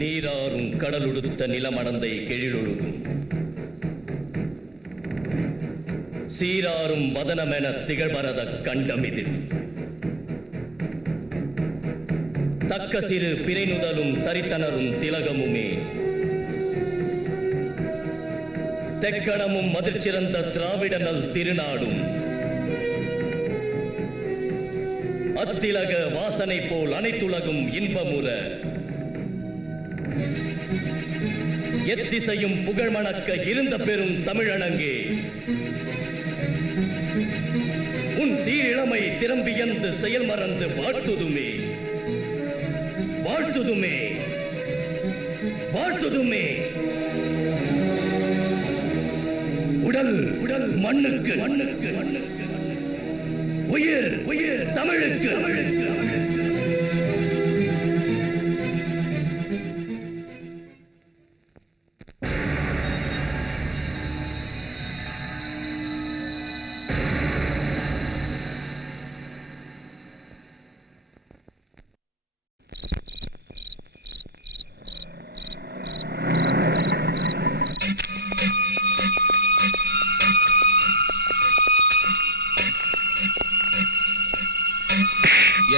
நீராறும் கடலுடுத்த நிலமடந்தை கெழிலொழுகும் சீராறும் வதனமென திகழ்பரத கண்டமிதில் தக்க சிறு பிறைநுதலும் தரித்தனரும் திலகமுமே தெக்கணமும் மதிர்ச்சிறந்த திராவிடனல் திருநாடும் அத்திலக வாசனை போல் அனைத்துலகும் இன்பமுற எத்திசையும் புகழ்மணக்க இருந்த பெரும் தமிழனங்கே உன் சீரிழமை திறம்பியந்து செயல் மறந்து வாழ்த்துதுமே வாழ்த்துதுமே வாழ்த்துதுமே உடல் உடல் மண்ணுக்கு மண்ணுக்கு மண்ணுக்கு உயிர் உயிர் தமிழுக்கு தமிழுக்கு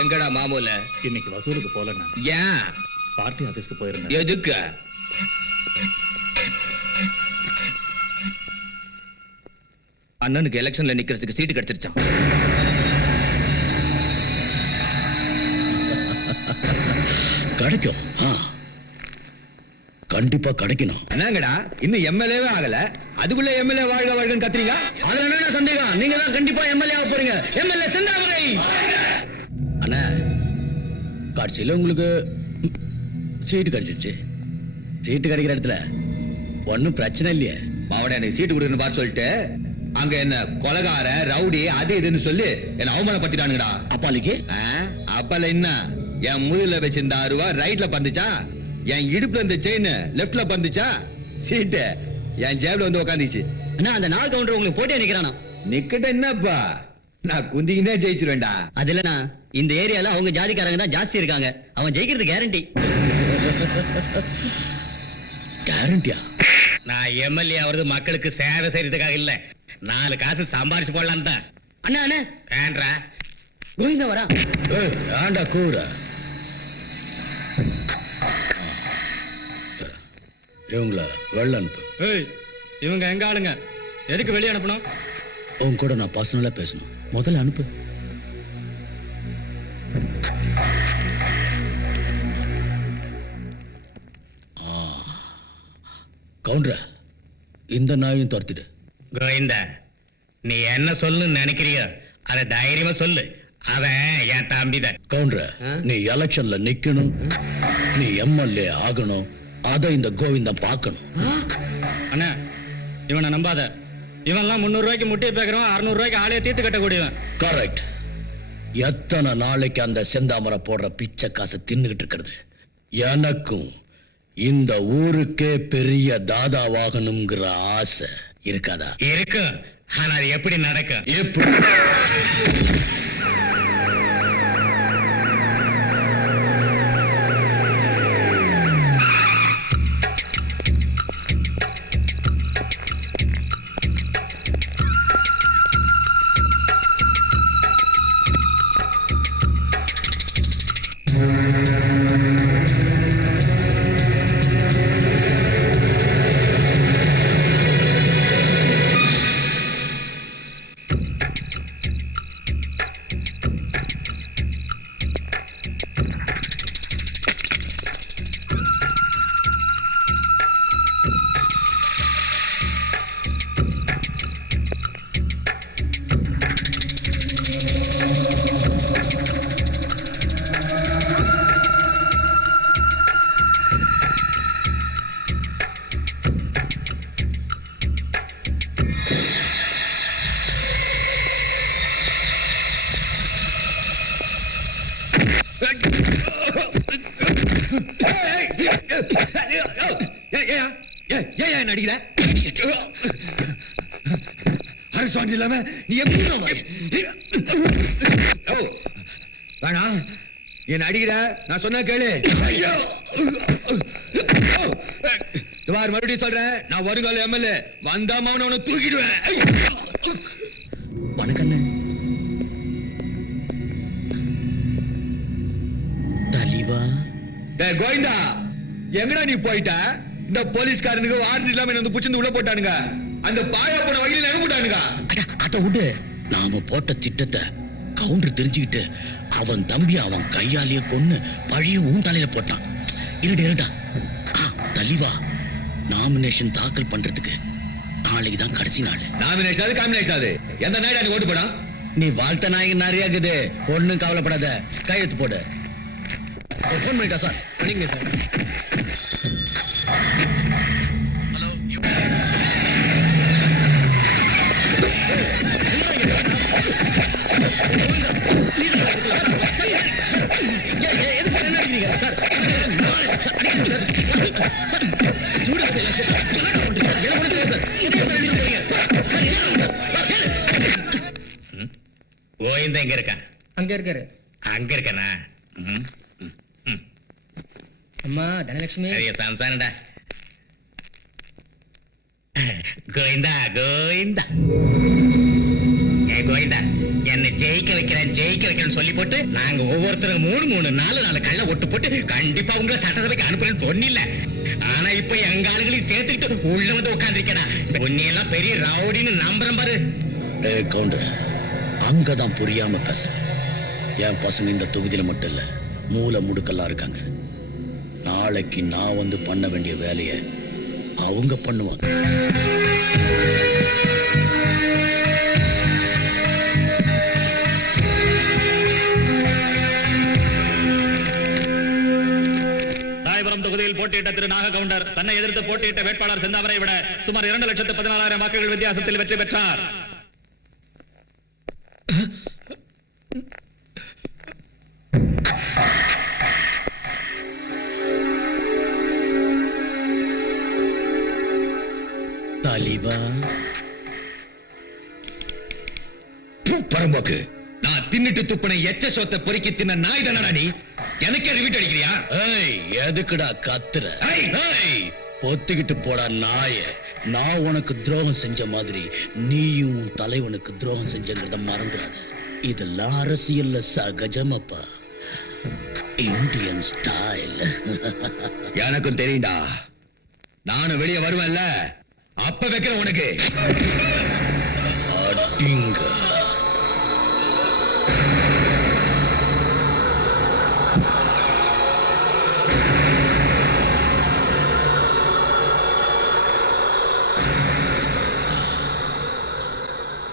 எங்கடா மாமூல இன்னைக்கு வசூலுக்கு போலண்ணா. ஏன்? பார்ட்டி ஆபீஸ்க்கு போயிருந்தேன். எதுக்கு? அண்ணனுக்கு எலெக்ஷன்ல நிக்கிறதுக்கு சீட்டு கிடைச்சிருச்சான். கிடைக்கும், கண்டிப்பா கிடைக்கணும். என்னங்கடா இன்னும் எம்எல்ஏவே ஆகல, அதுக்குள்ள எம்எல்ஏ வாழ்க வாழ்கன்னு கத்துறீங்க. அதுல என்ன சந்தேகம்? நீங்க தான் கண்டிப்பா எம்எல்ஏ ஆக போறீங்க. எம்எல்ஏ செந்தாமரை. அண்ணா, கடைசியில உங்களுக்கு சீட்டு கிடைச்சிருச்சு. சீட்டு கிடைக்கிற இடத்துல ஒன்னும் பிரச்சனை இல்லையே. மாவன எனக்கு சீட்டு கொடுன்னு பார்த்து சொல்லிட்டு அங்க என்ன கொலகார ரவுடி அது இதுன்னு சொல்லி என்ன அவமானப்படுத்திட்டானுங்கடா. அப்பாலிக்கு அப்பல என்ன என் முதுகுல வச்சிருந்த 6 ரூபா ரைட்ல பந்துச்சா, என் இடுப்புல இருந்த செயின் லெப்ட்ல பந்துச்சா, சீட்டு என் ஜேப்ல வந்து உட்காந்துச்சு. அண்ணா, அந்த 4 கவுண்டர் உங்களுக்கு போட்டே நிக்கிறானா? நிக்கட்ட என்னப்பா, நான் குந்திக்கினே ஜெயிச்சிருவேன்டா. அது இல்லண்ணா, இந்த ஏரியால அவங்க ஜாதிக்காரங்க தான் ஜாஸ்தி இருக்காங்க. அவன் ஜெயிக்கிறது கேரண்டி. கேரண்டியா? நான் எம்எல்ஏ ஆவது மக்களுக்கு சேவை செய்யறதுக்காக இல்ல, 4 காசு சம்பாரிச்சு போடலாம் தான். அண்ணா அண்ணா ஏன்றா கோவிந்தா வரா. ஆண்டா கூற இவங்கள வெள்ள அனுப்பு. இவங்க எங்க ஆளுங்க, எதுக்கு வெளியே அனுப்பணும்? உன் கூட நான் பர்சனலா பேசணும். முதல்ல அனுப்பு. கவுண்டர, இந்த நாயும் துரத்திடு. கோவிந்தா, நீ என்ன சொல்லு நினைக்கிறியோ அத தைரியமா சொல்லு. அவன் என் தம்பிதான். கவுண்டர, நீ எலெக்ஷன்ல நிக்கணும், நீ எம்எல்ஏ ஆகணும். அத இந்த கோவிந்தம் பார்க்கணும். அண்ணா, இவனை நம்பாத. இவன்லாம் 300 ரூபாய்க்கு முட்டையை பேக்கிறவன், 600 ரூபாய்க்கு ஆளைய தீர்த்து கட்டக்கூடியவன். கரெக்ட். எத்தனை நாளைக்கு அந்த செந்தாமரை போடுற பிச்சை காசை தின்னுகிட்டு இருக்கிறது? எனக்கும் இந்த ஊருக்கே பெரிய தாதாவாகணுங்கிற ஆசை இருக்காதா? இருக்கு. ஆனா அது எப்படி நடக்கும்? எப்படி? நடிக்கிற அரசாண்டி இல்லாம வேணாம், என் அடிக்கிற நான் சொன்ன கேளு. மறுபடியும் சொல்றேன், நான் வருங்கால எம்எல்ஏ வந்தா அவனை தூக்கிடுவேன். வணக்கண்ணே. தலைவா. டேய் கோவிந்தா, எங்கடா நீ போயிட்ட? இந்த போலீஸ்காரனுக்கு வாரண்ட் இல்லாம என்ன வந்து புடிச்சு உள்ள போட்டானுங்க. அந்த பாயா போன வகையில எங்க போட்டானுங்க? அத விடு. நாம போட்ட திட்டத்தை கவுண்டர் தெரிஞ்சுக்கிட்டு அவன் தம்பி அவன் கையாலேயே கொன்னு பழிய உன் தலையில போட்டான். இருடா தலைவா, நாமினேஷன் தாக்கல் பண்றதுக்கு நாளைக்கு தான் கடைசி நாள். நாமினேஷன் அது காம்பினேஷன் அது எந்த நாடு எனக்கு ஓட்டு போடா? நீ வாழ்த்த நாயகன் நிறைய இருக்குது, ஒண்ணும் கவலைப்படாத, கையெழுத்து போடு. ஃபோன் பண்ணிட்டா சார்? பண்ணிங்க சார். ஹலோ, கோவிந்தா எங்க இருக்கான்? அங்க இருக்காரு. அங்க இருக்கானா? அம்மா தனலட்சுமி. பெரிய சம்சாரம்டா. கோவிந்தா கோவிந்தா, ஏ கோவிந்தா, என்ன ஜெயிக்க வைக்கிறேன்னு சொல்லி போட்டு நாங்க ஒவ்வொருத்தரும் 3 கள்ள ஒட்டு போட்டு கண்டிப்பா உங்களை சட்டசபைக்கு அனுப்புறேன்னு சொன்னில்ல. ஆனா இப்ப எங்க ஆளுகளையும் சேர்த்துக்கிட்டு உள்ள வந்து உட்காந்துருக்கடா. உன்னையெல்லாம் பெரிய ரவுடின்னு நம்புறேன் பாரு. கவுண்டர், அங்கதான் புரியாம பேச. என் பசங்க இந்த தொகுதியில மட்டும் இல்ல, மூல முடுக்கெல்லாம் இருக்காங்க. நாளைக்கு நான் வந்து பண்ண வேண்டிய வேலையை அவங்க பண்ணுவாங்க. ராயபுரம் தொகுதியில் போட்டியிட்ட திரு நாக கவுண்டர் தன்னை எதிர்த்து போட்டியிட்ட வேட்பாளர் செந்தாமரை விட சுமார் 2,14,000 வாக்குகள் வித்தியாசத்தில் வெற்றி பெற்றார். தாலிபா. பரம்போக்கு, நான் தின்னுட்டு துப்புன எச்ச சொத்தை பொறுக்கி தின்ன நாய் தானடா நீ? எனக்கே ரிவீட் அடிக்கிறியா? ஏய், எதுக்குடா கத்துற? ஏய், ஒத்துக்கிட்டு போடா நாய. நான் உனக்கு துரோகம் செஞ்ச மாதிரி நீயும் உன் தலைவனுக்கு துரோகம் செஞ்சங்கிறத மறந்துடாத. இதெல்லாம் அரசியல்ல சகஜமப்பா, இந்தியன் ஸ்டைல். எனக்கும் தெரியும்டா. நானும் வெளியே வருவேன்ல, அப்ப வைக்கிற உனக்கு அடிங்க.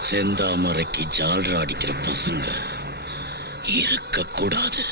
செந்தாமரைக்கு ஜால்ரா அடிக்கிற பசங்க இருக்கக்கூடாது.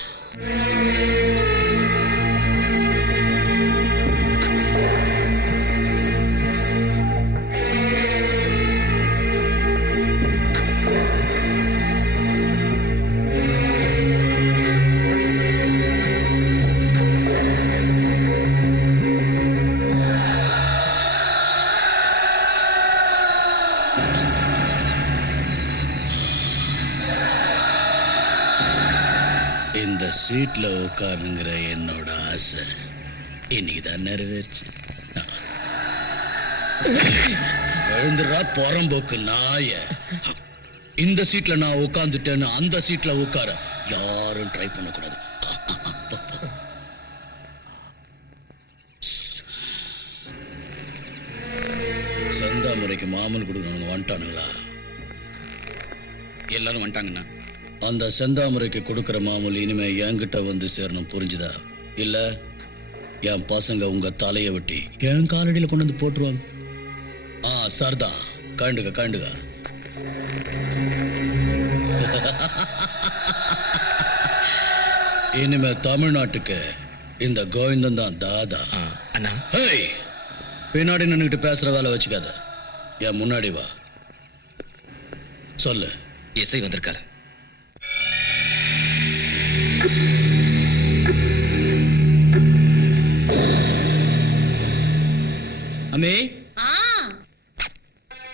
இந்த சீட்ல உட்காருங்கிற என்னோட ஆசை இன்னைக்குதான் நிறைவேறுச்சு. எழுந்துடா புறம்போக்கு நாய. இந்த சீட்ல நான் உட்கார்ந்துட்டேன்னு அந்த சீட்ல உட்கார யாரும் ட்ரை பண்ணக்கூடாது. செந்தாமரைக்கு மாமூல் கொடுக்கணும் வந்துட்டானுங்களா? எல்லாரும் வந்துட்டாங்கண்ணா. அந்த செந்தாமரைக்கு கொடுக்கிற மாமூல் இனிமே என்கிட்ட வந்து சேரணும், புரிஞ்சுதா? இல்ல என் பசங்க உங்க தலையை வெட்டி என் காலடியில கொண்டு வந்து போட்டுருவாங்க. சர்தா, கண்டுக. இனிமே தமிழ்நாட்டுக்கு இந்த கோவிந்தன் தான் தாதா. அண்ணா, பின்னாடி நின்னுக்கிட்டு பேசுற வேலை வச்சுக்காத, என் முன்னாடி வா. சொல்லு. எஸ்ஐ வந்திருக்காரு. அம்மே,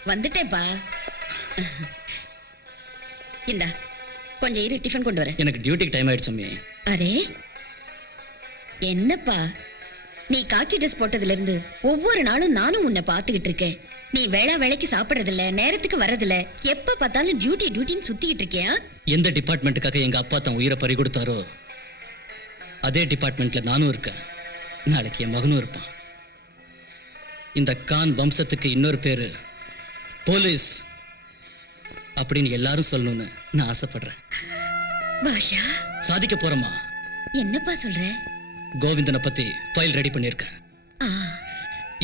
வந்துட்டேப்பா. இந்தா கொஞ்சம் இரு, டிஃபன் கொண்டு வர. எனக்கு டியூட்டிக்கு டைம் ஆயிடுச்சு அம்மே. அரே, என்னப்பா நீ காக்கி ட்ரெஸ் போட்டதுல இருந்து ஒவ்வொரு நாளும் நானும் உன்னை பாத்துக்கிட்டு இருக்கேன். நீ வேளைக்கு சாப்பிடறதில்ல, நேரத்துக்கு வரதில்ல, எப்ப பார்த்தாலும் டியூட்டின்னு சுத்திக்கிட்டு இருக்கியா? எந்த டிபார்ட்மெண்ட்டுக்காக எங்க அப்பா தான் உயிரை பறி கொடுத்தாரோ அதே டிபார்ட்மெண்ட்ல நானும் இருக்கேன். நாளைக்கு என் மகனும் இருப்பான். இந்த கான் வம்சத்துக்கு இன்னொரு பேரு போலீஸ் அப்படின்னு எல்லாரும் சொல்லணும்னு நான் ஆசைப்படுறேன். பாஷா, சாதிக்க போறேம்மா. என்னப்பா சொல்ற? கோவிந்தனை பத்தி ஃபைல் ரெடி பண்ணியிருக்கேன்.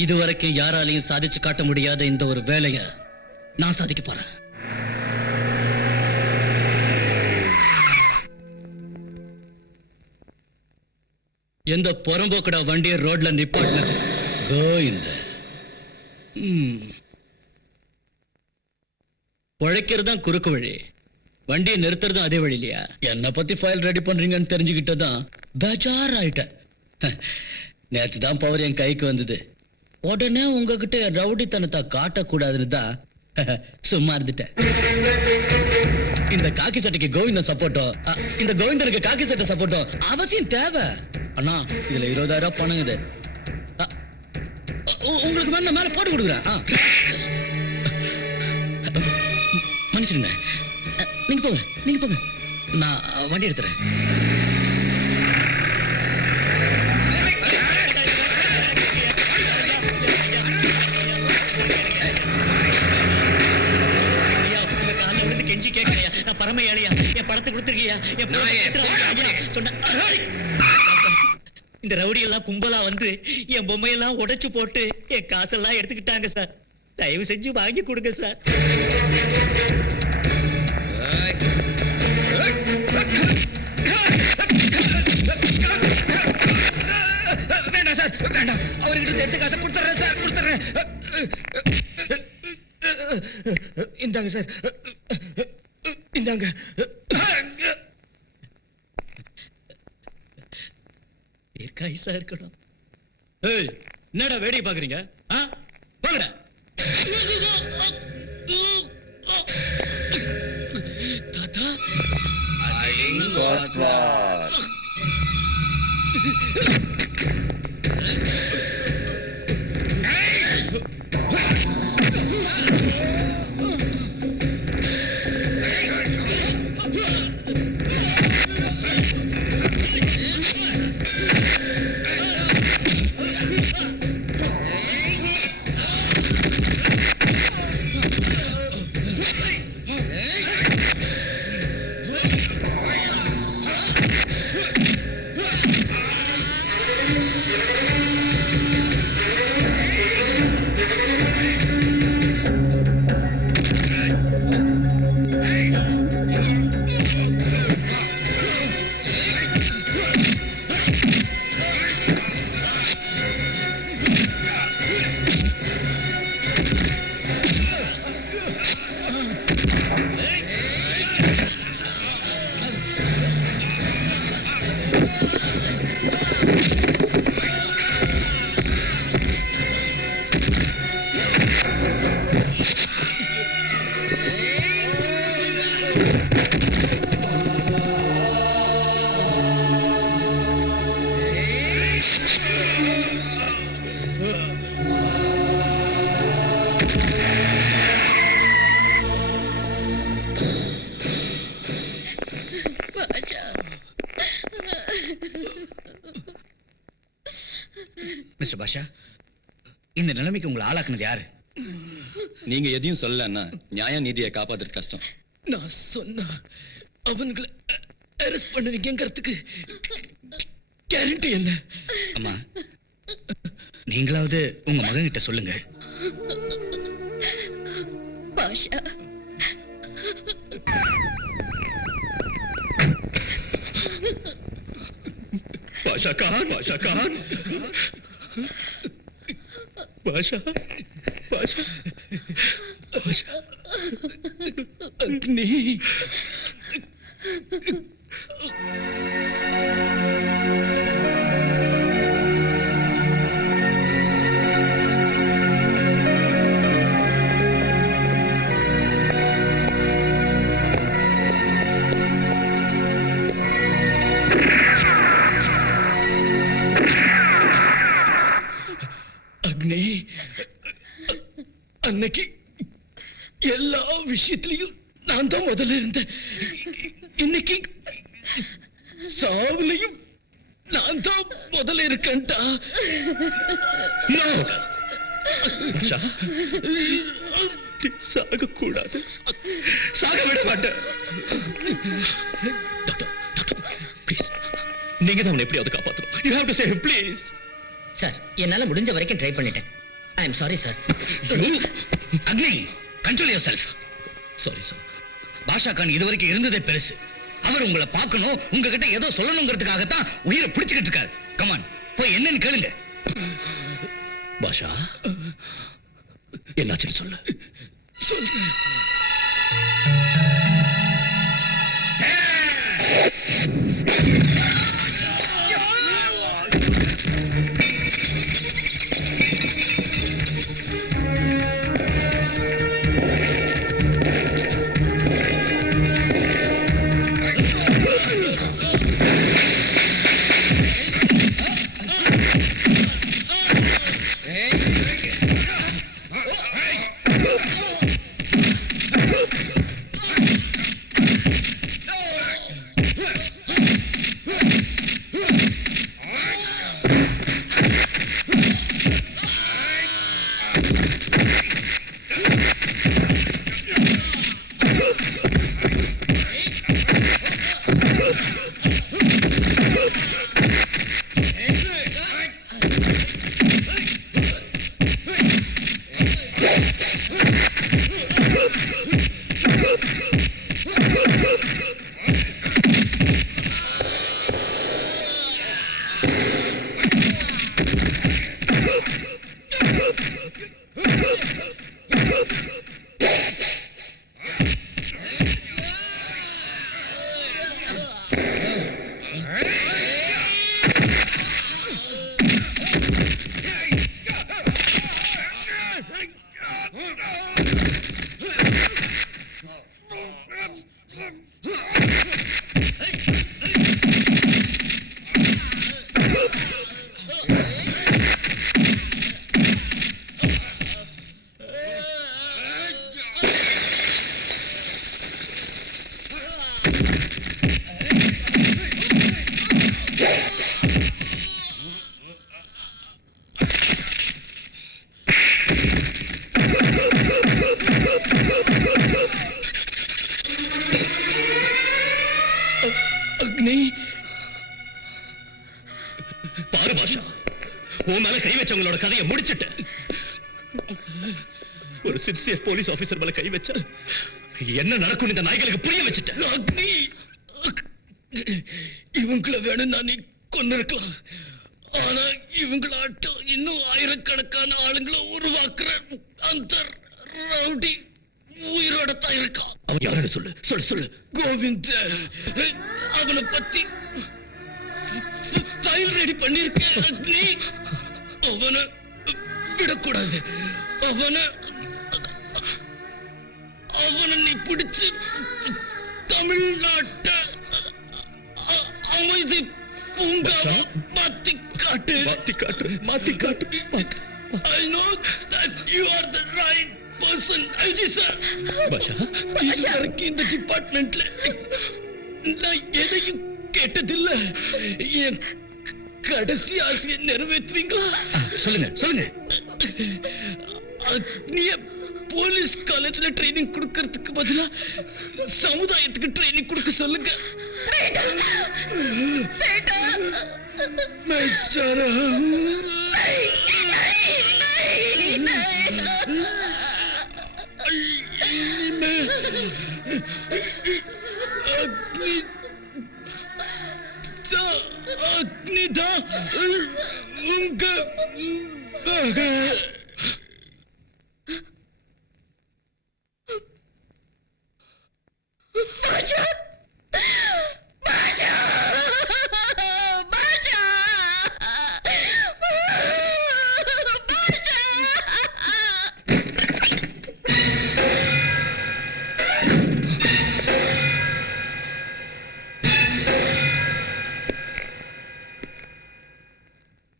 இதுவரைக்கும் யாராலையும் சாதிச்சு காட்ட முடியாத இந்த ஒரு வேலைய நான் சாதிக்க போறேன். எந்த புறம்போக்கடா வண்டியை ரோட்ல நிப்பாட்டினது? கோவிந்த. உழைக்கிறது தான் குறுக்கு வழி, வண்டியை நிறுத்துறதும் அதே வழி இல்லையா? என்னை பத்தி ஃபைல் ரெடி பண்றீங்கன்னு தெரிஞ்சுக்கிட்டதான் பேஜார் ஆயிட்டேன். நேற்று தான் பவர் என் கைக்கு வந்தது. உடனே உங்ககிட்ட ரவுடித்தனத்தை காட்டக்கூடாதுன்னு தான் சும்மா இருந்துட்டேன். இந்த காக்கி சட்டைக்கு கோவிந்தன் சப்போர்ட்டோ, இந்த கோவிந்தனுக்கு காக்கி சட்டை சப்போர்ட்டோ அவசியம் தேவை. அண்ணா இதுல 20,000 பணம் இது. உங்களுக்கு மேல போட்டு கொடுக்குறேன். மனுஷனுங்க, நீங்க போங்க, நான் வண்டி எடுத்துறேன். கெஞ்சி கேட்கலையா? நான் பரம ஏழையா? என் படத்தை கொடுத்துருக்கியா? இந்த ரவுடி எல்லாம் கும்பலா வந்து என் பொம்மையெல்லாம் உடைச்சு போட்டு என் காசெல்லாம் எடுத்துக்கிட்டாங்க சார். தயவு செஞ்சு வாங்கி கொடுங்க சார். வேண்டாம் சார், வேண்டாம். அவர்கிட்ட எடுத்து காசை கொடுத்துறேன் சார், கொடுத்துறேன். இந்தாங்க சார், இந்தாங்க. ஏற்காய்சா இருக்கணும். ஏய், என்னடா வேடிக்கை பாக்குறீங்க? போங்கடா. தாத்தா மிஸ்டர் பாஷா, இந்த நிலைமைக்கு உங்களை ஆளாக்குனது யாரு? நீங்க எதையும் சொல்லலன்னா நியாய நீதியை காப்பாத்துறது கஷ்டம். நான் சொன்னா அவங்களை அரெஸ்ட் பண்ணுவீங்கிறதுக்கு கேரண்டி என்ன? அம்மா, நீங்களாவது உங்க மகன் கிட்ட சொல்லுங்க. பாஷா, பாஷா கான், பாஷா கான், பாஷா, பாஷா, பாஷா, அக்னி. எல்லா விஷயத்திலையும் நான் தான் முதல்ல இருந்தேன். இன்னைக்கு சாவுலையும் நான் தான் முதல்ல இருக்கேன்டா. No! பாஷா, நீ சாகக்கூடாது. சாக விட மாட்டேன். டாக்டர், ப்ளீஸ், நீங்க தான் அவனை எப்படியாவது காப்பாற்றணும். You have to save, please. Sir என்னால முடிஞ்ச வரைக்கும் ட்ரை பண்ணிட்டேன். I am sorry sir. Agni, control your sorry sir. Basha Khan இதுவரைக்கும் இருந்ததே பெருசு. அவர் உங்களை பார்க்கணும், உங்ககிட்ட ஏதோ சொல்லணுங்கிறதுக்காகத்தான் உயிரை பிடிச்சுக்கிட்டு இருக்காரு. கமான், போய் என்னன்னு கேளுங்க. பாஷா, என்னாச்சுன்னு சொல்லு. அக்னி, பாரு பாஷா, உன் மேல கை வச்சவங்களோட கதையை முடிச்சிட்ட. ஒரு சின்சியர் போலீஸ் ஆபீசர் மேல கை வச்ச என்ன நடக்கும் இந்த நாய்களுக்கு புரிய வச்சுட்ட. அக்னி, இவங்கள வேணும்னா நீ கொண்டு இருக்கலாம். ஆனா இவங்களாட்டம் இன்னும் ஆயிரக்கணக்கான ஆளுங்களை உருவாக்குற அந்த ரவுடி உயிரோட தான் இருக்கான். அவன் யாருன்னு சொல்லு, சொல்லு, சொல்லு. கோவிந்த், அவனை பத்தி ஃபைல் ரெடி பண்ணிருக்கேன். அக்னி, அவனை விடக்கூடாது. அவனை நீ பிடிச்சு தமிழ்நாட்ட அமைதி பூங்காவை மாத்தி காட்டு. I know that you are the right person. IG sir, Basha, இந்த டிபார்ட்மெண்ட்ல நான் எதையும் கேட்டதில்ல. என் கடைசி ஆசையை நிறைவேற்றுவீங்களா? சொல்லுங்க. அக்னிய போலீஸ் காலேஜ்ல ட்ரைனிங் கொடுக்கறதுக்கு பதிலா சமுதாயத்துக்கு ட்ரைனிங் கொடுக்க சொல்லுங்க. बेचारा अग्नि था उनका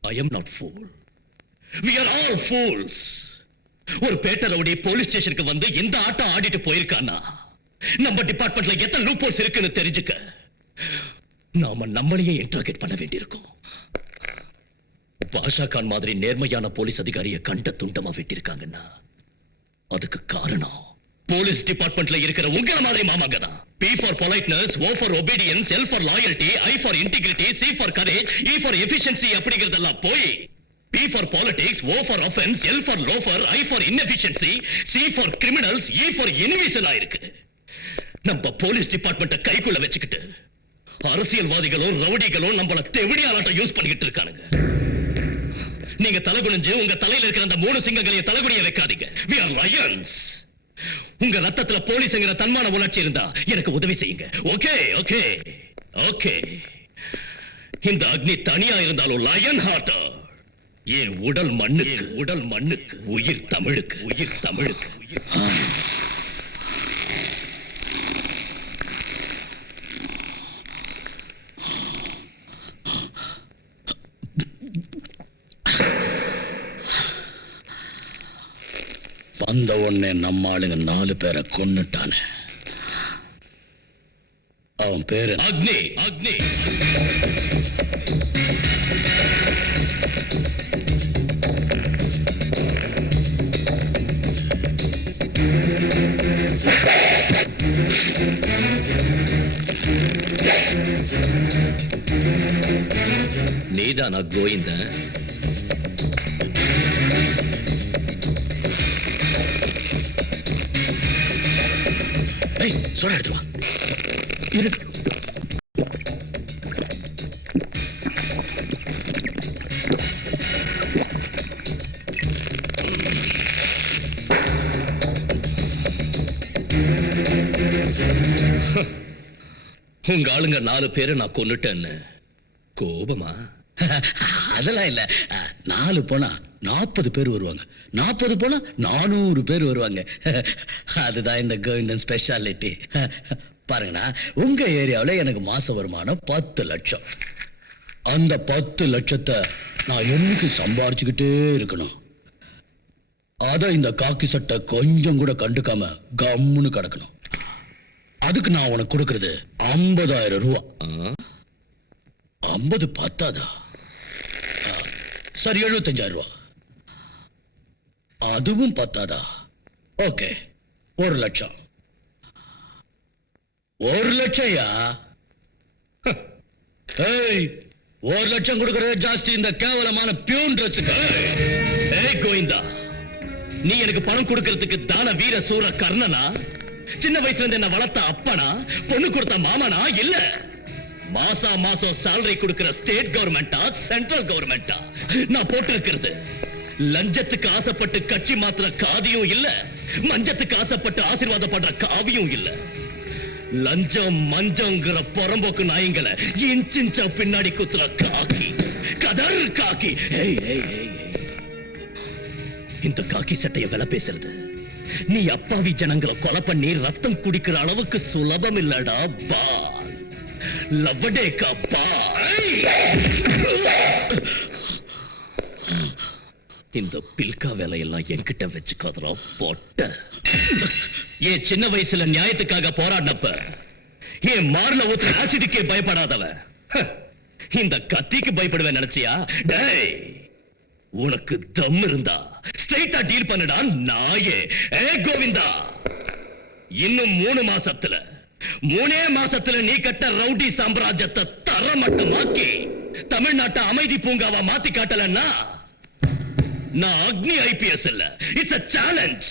I am not fool. We are all fools. ஒரு பேட்ட ரவுடி போலீஸ் ஸ்டேஷனுக்கு வந்து இந்த ஆட்டம் ஆடிட்டு போயிருக்கானா நம்ம டிபார்ட்மெண்ட்ல எத்தனை லூப் ஹோல்ஸ் இருக்குன்னு தெரிஞ்சுக்க நாம நம்மளையே இன்டர்கேட் பண்ண வேண்டியிருக்கும். பாஷா கான் மாதிரி நேர்மையான போலீஸ் அதிகாரியை கண்ட துண்டமா விட்டிருக்காங்கன்னா அதுக்கு காரணம் போலீஸ் டிபார்ட்மெண்ட்ல இருக்கிற உங்கள மாதிரி மாமாங்க தான். P for politeness, O for obedience, L for loyalty, I for integrity, C for courage, E for efficiency அப்படிங்கறதெல்லாம் போய் P for politics, O for offense, L for loafer, I for inefficiency, C for criminals, E for invincible ஆயிருக்கு. நம்ம police டிபார்ட்மெண்ட்டை கைக்குள்ள வச்சுக்கிட்டு அரசியல்வாதிகளும் ரவுடிகளும் நம்மள தெவிடியாலாட்டம் use பண்ணிக்கிட்டு இருக்கானுங்க. நீங்க தலைகுனிஞ்சு உங்க தலையில இருக்கிற அந்த 3 சிங்கங்களையும் தலைகுனிய வைக்காதீங்க. We are lions. உங்க ரத்தத்துல போலீஸ்ங்கிற தன்மான உணர்ச்சி இருந்தா எனக்கு உதவி செய்யுங்க. Okay okay okay. இந்த அக்னி தனியா இருந்தாலும் லயன் ஹார்ட். என் உடல் மண்ணுக்கு உயிர் தமிழுக்கு. வந்த உடனே நம்ம ஆளுங்க 4 பேரை கொன்னுட்டானே. அவன் பேரு அக்னி. நீதானா கோவிந்த? சொல்ல எடுத்து வா. உங்க ஆளுங்க 4 பேரை நான் கொன்னுட்டேன்னு கோபமா? அதெல்லாம் இல்ல. 4 போனா 40 பேர் வருவாங்க, 40 போனா 400 பேர் வருவாங்க. அதுதான் இந்த கோவிந்தன் ஸ்பெஷாலிட்டி. பாருங்கண்ணா, உங்க ஏரியாவில் எனக்கு மாச வருமானம் 10 லட்சம். அந்த 10 லட்சத்தை நான் என்னைக்கு சம்பாரிச்சுக்கிட்டே இருக்கணும். அத இந்த காக்கி சட்டை கொஞ்சம் கூட கண்டுக்காம கம்முன்னு கிடக்கணும். அதுக்கு நான் உனக்கு கொடுக்கறது 50,000 ரூபா. 50 பத்தாதா? சரி, 75,000 ரூபா. அதுவும் பத்தாதா? ஓகே, 1 லட்சம். 1 லட்சம்யா? ஏய், 1 லட்சம் கொடுக்கறது ஜாஸ்தி இந்த கேவலமான பியூன் ட்ரெஸ்ஸுக்கு. ஏய் கோவிந்தா, நீ எனக்கு பணம் கொடுக்கறதுக்கு தான வீர சூர கர்ணனா? சின்ன வயசுல இருந்து என்ன வளர்த்த அப்பனா? பொண்ணு கொடுத்த மாமனா? இல்ல மாசம் salary கொடுக்கிற ஸ்டேட் கவர்மெண்டா சென்ட்ரல் கவர்மெண்டா? நான் போட்டிருக்கிறது லஞ்சத்துக்கு ஆசைப்பட்டு கட்சி மாத்திர காதியும் இல்ல, மஞ்சத்துக்கு ஆசைப்பட்டு ஆசீர்வாதம் பண்ற காவியும் இல்ல. லஞ்சம் மஞ்சங்கிற புறம்போக்கு நாயங்களை இன்ச்சா பின்னாடி குத்துற காக்கி, கதர் காக்கி. இந்த காக்கி சட்டைய விலை பேசுறது நீ அப்பாவி ஜனங்களை கொலை பண்ணி ரத்தம் குடிக்கிற அளவுக்கு சுலபம் இல்லடா பா. லவடேக்கா பா. இந்த பில்கா வேலையெல்லாம் என்கிட்ட வச்சுக்காதரா போட்ட. ஏன் சின்ன வயசுல நியாயத்துக்காக போராடினப்ப ஏன் மார்ல ஊத்துற ஆசிடுக்கே பயப்படாதவன் இந்த கத்திக்கு பயப்படுவேன் நினைச்சியா? டேய், உனக்கு தம் இருந்தா ஸ்ட்ரைட்டா டீல் பண்ணுடா நாயே. கோவிந்தா, இன்னும் 3 மாசத்துல நீ கட்ட ரவுடி சாம்ராஜ்யத்தை தரமட்டமாக்கி தமிழ்நாட்டை அமைதி பூங்காவா மாத்தி காட்டலன்னா நான் அக்னி ஐபிஎஸ் இல்ல, இட்ஸ் a challenge.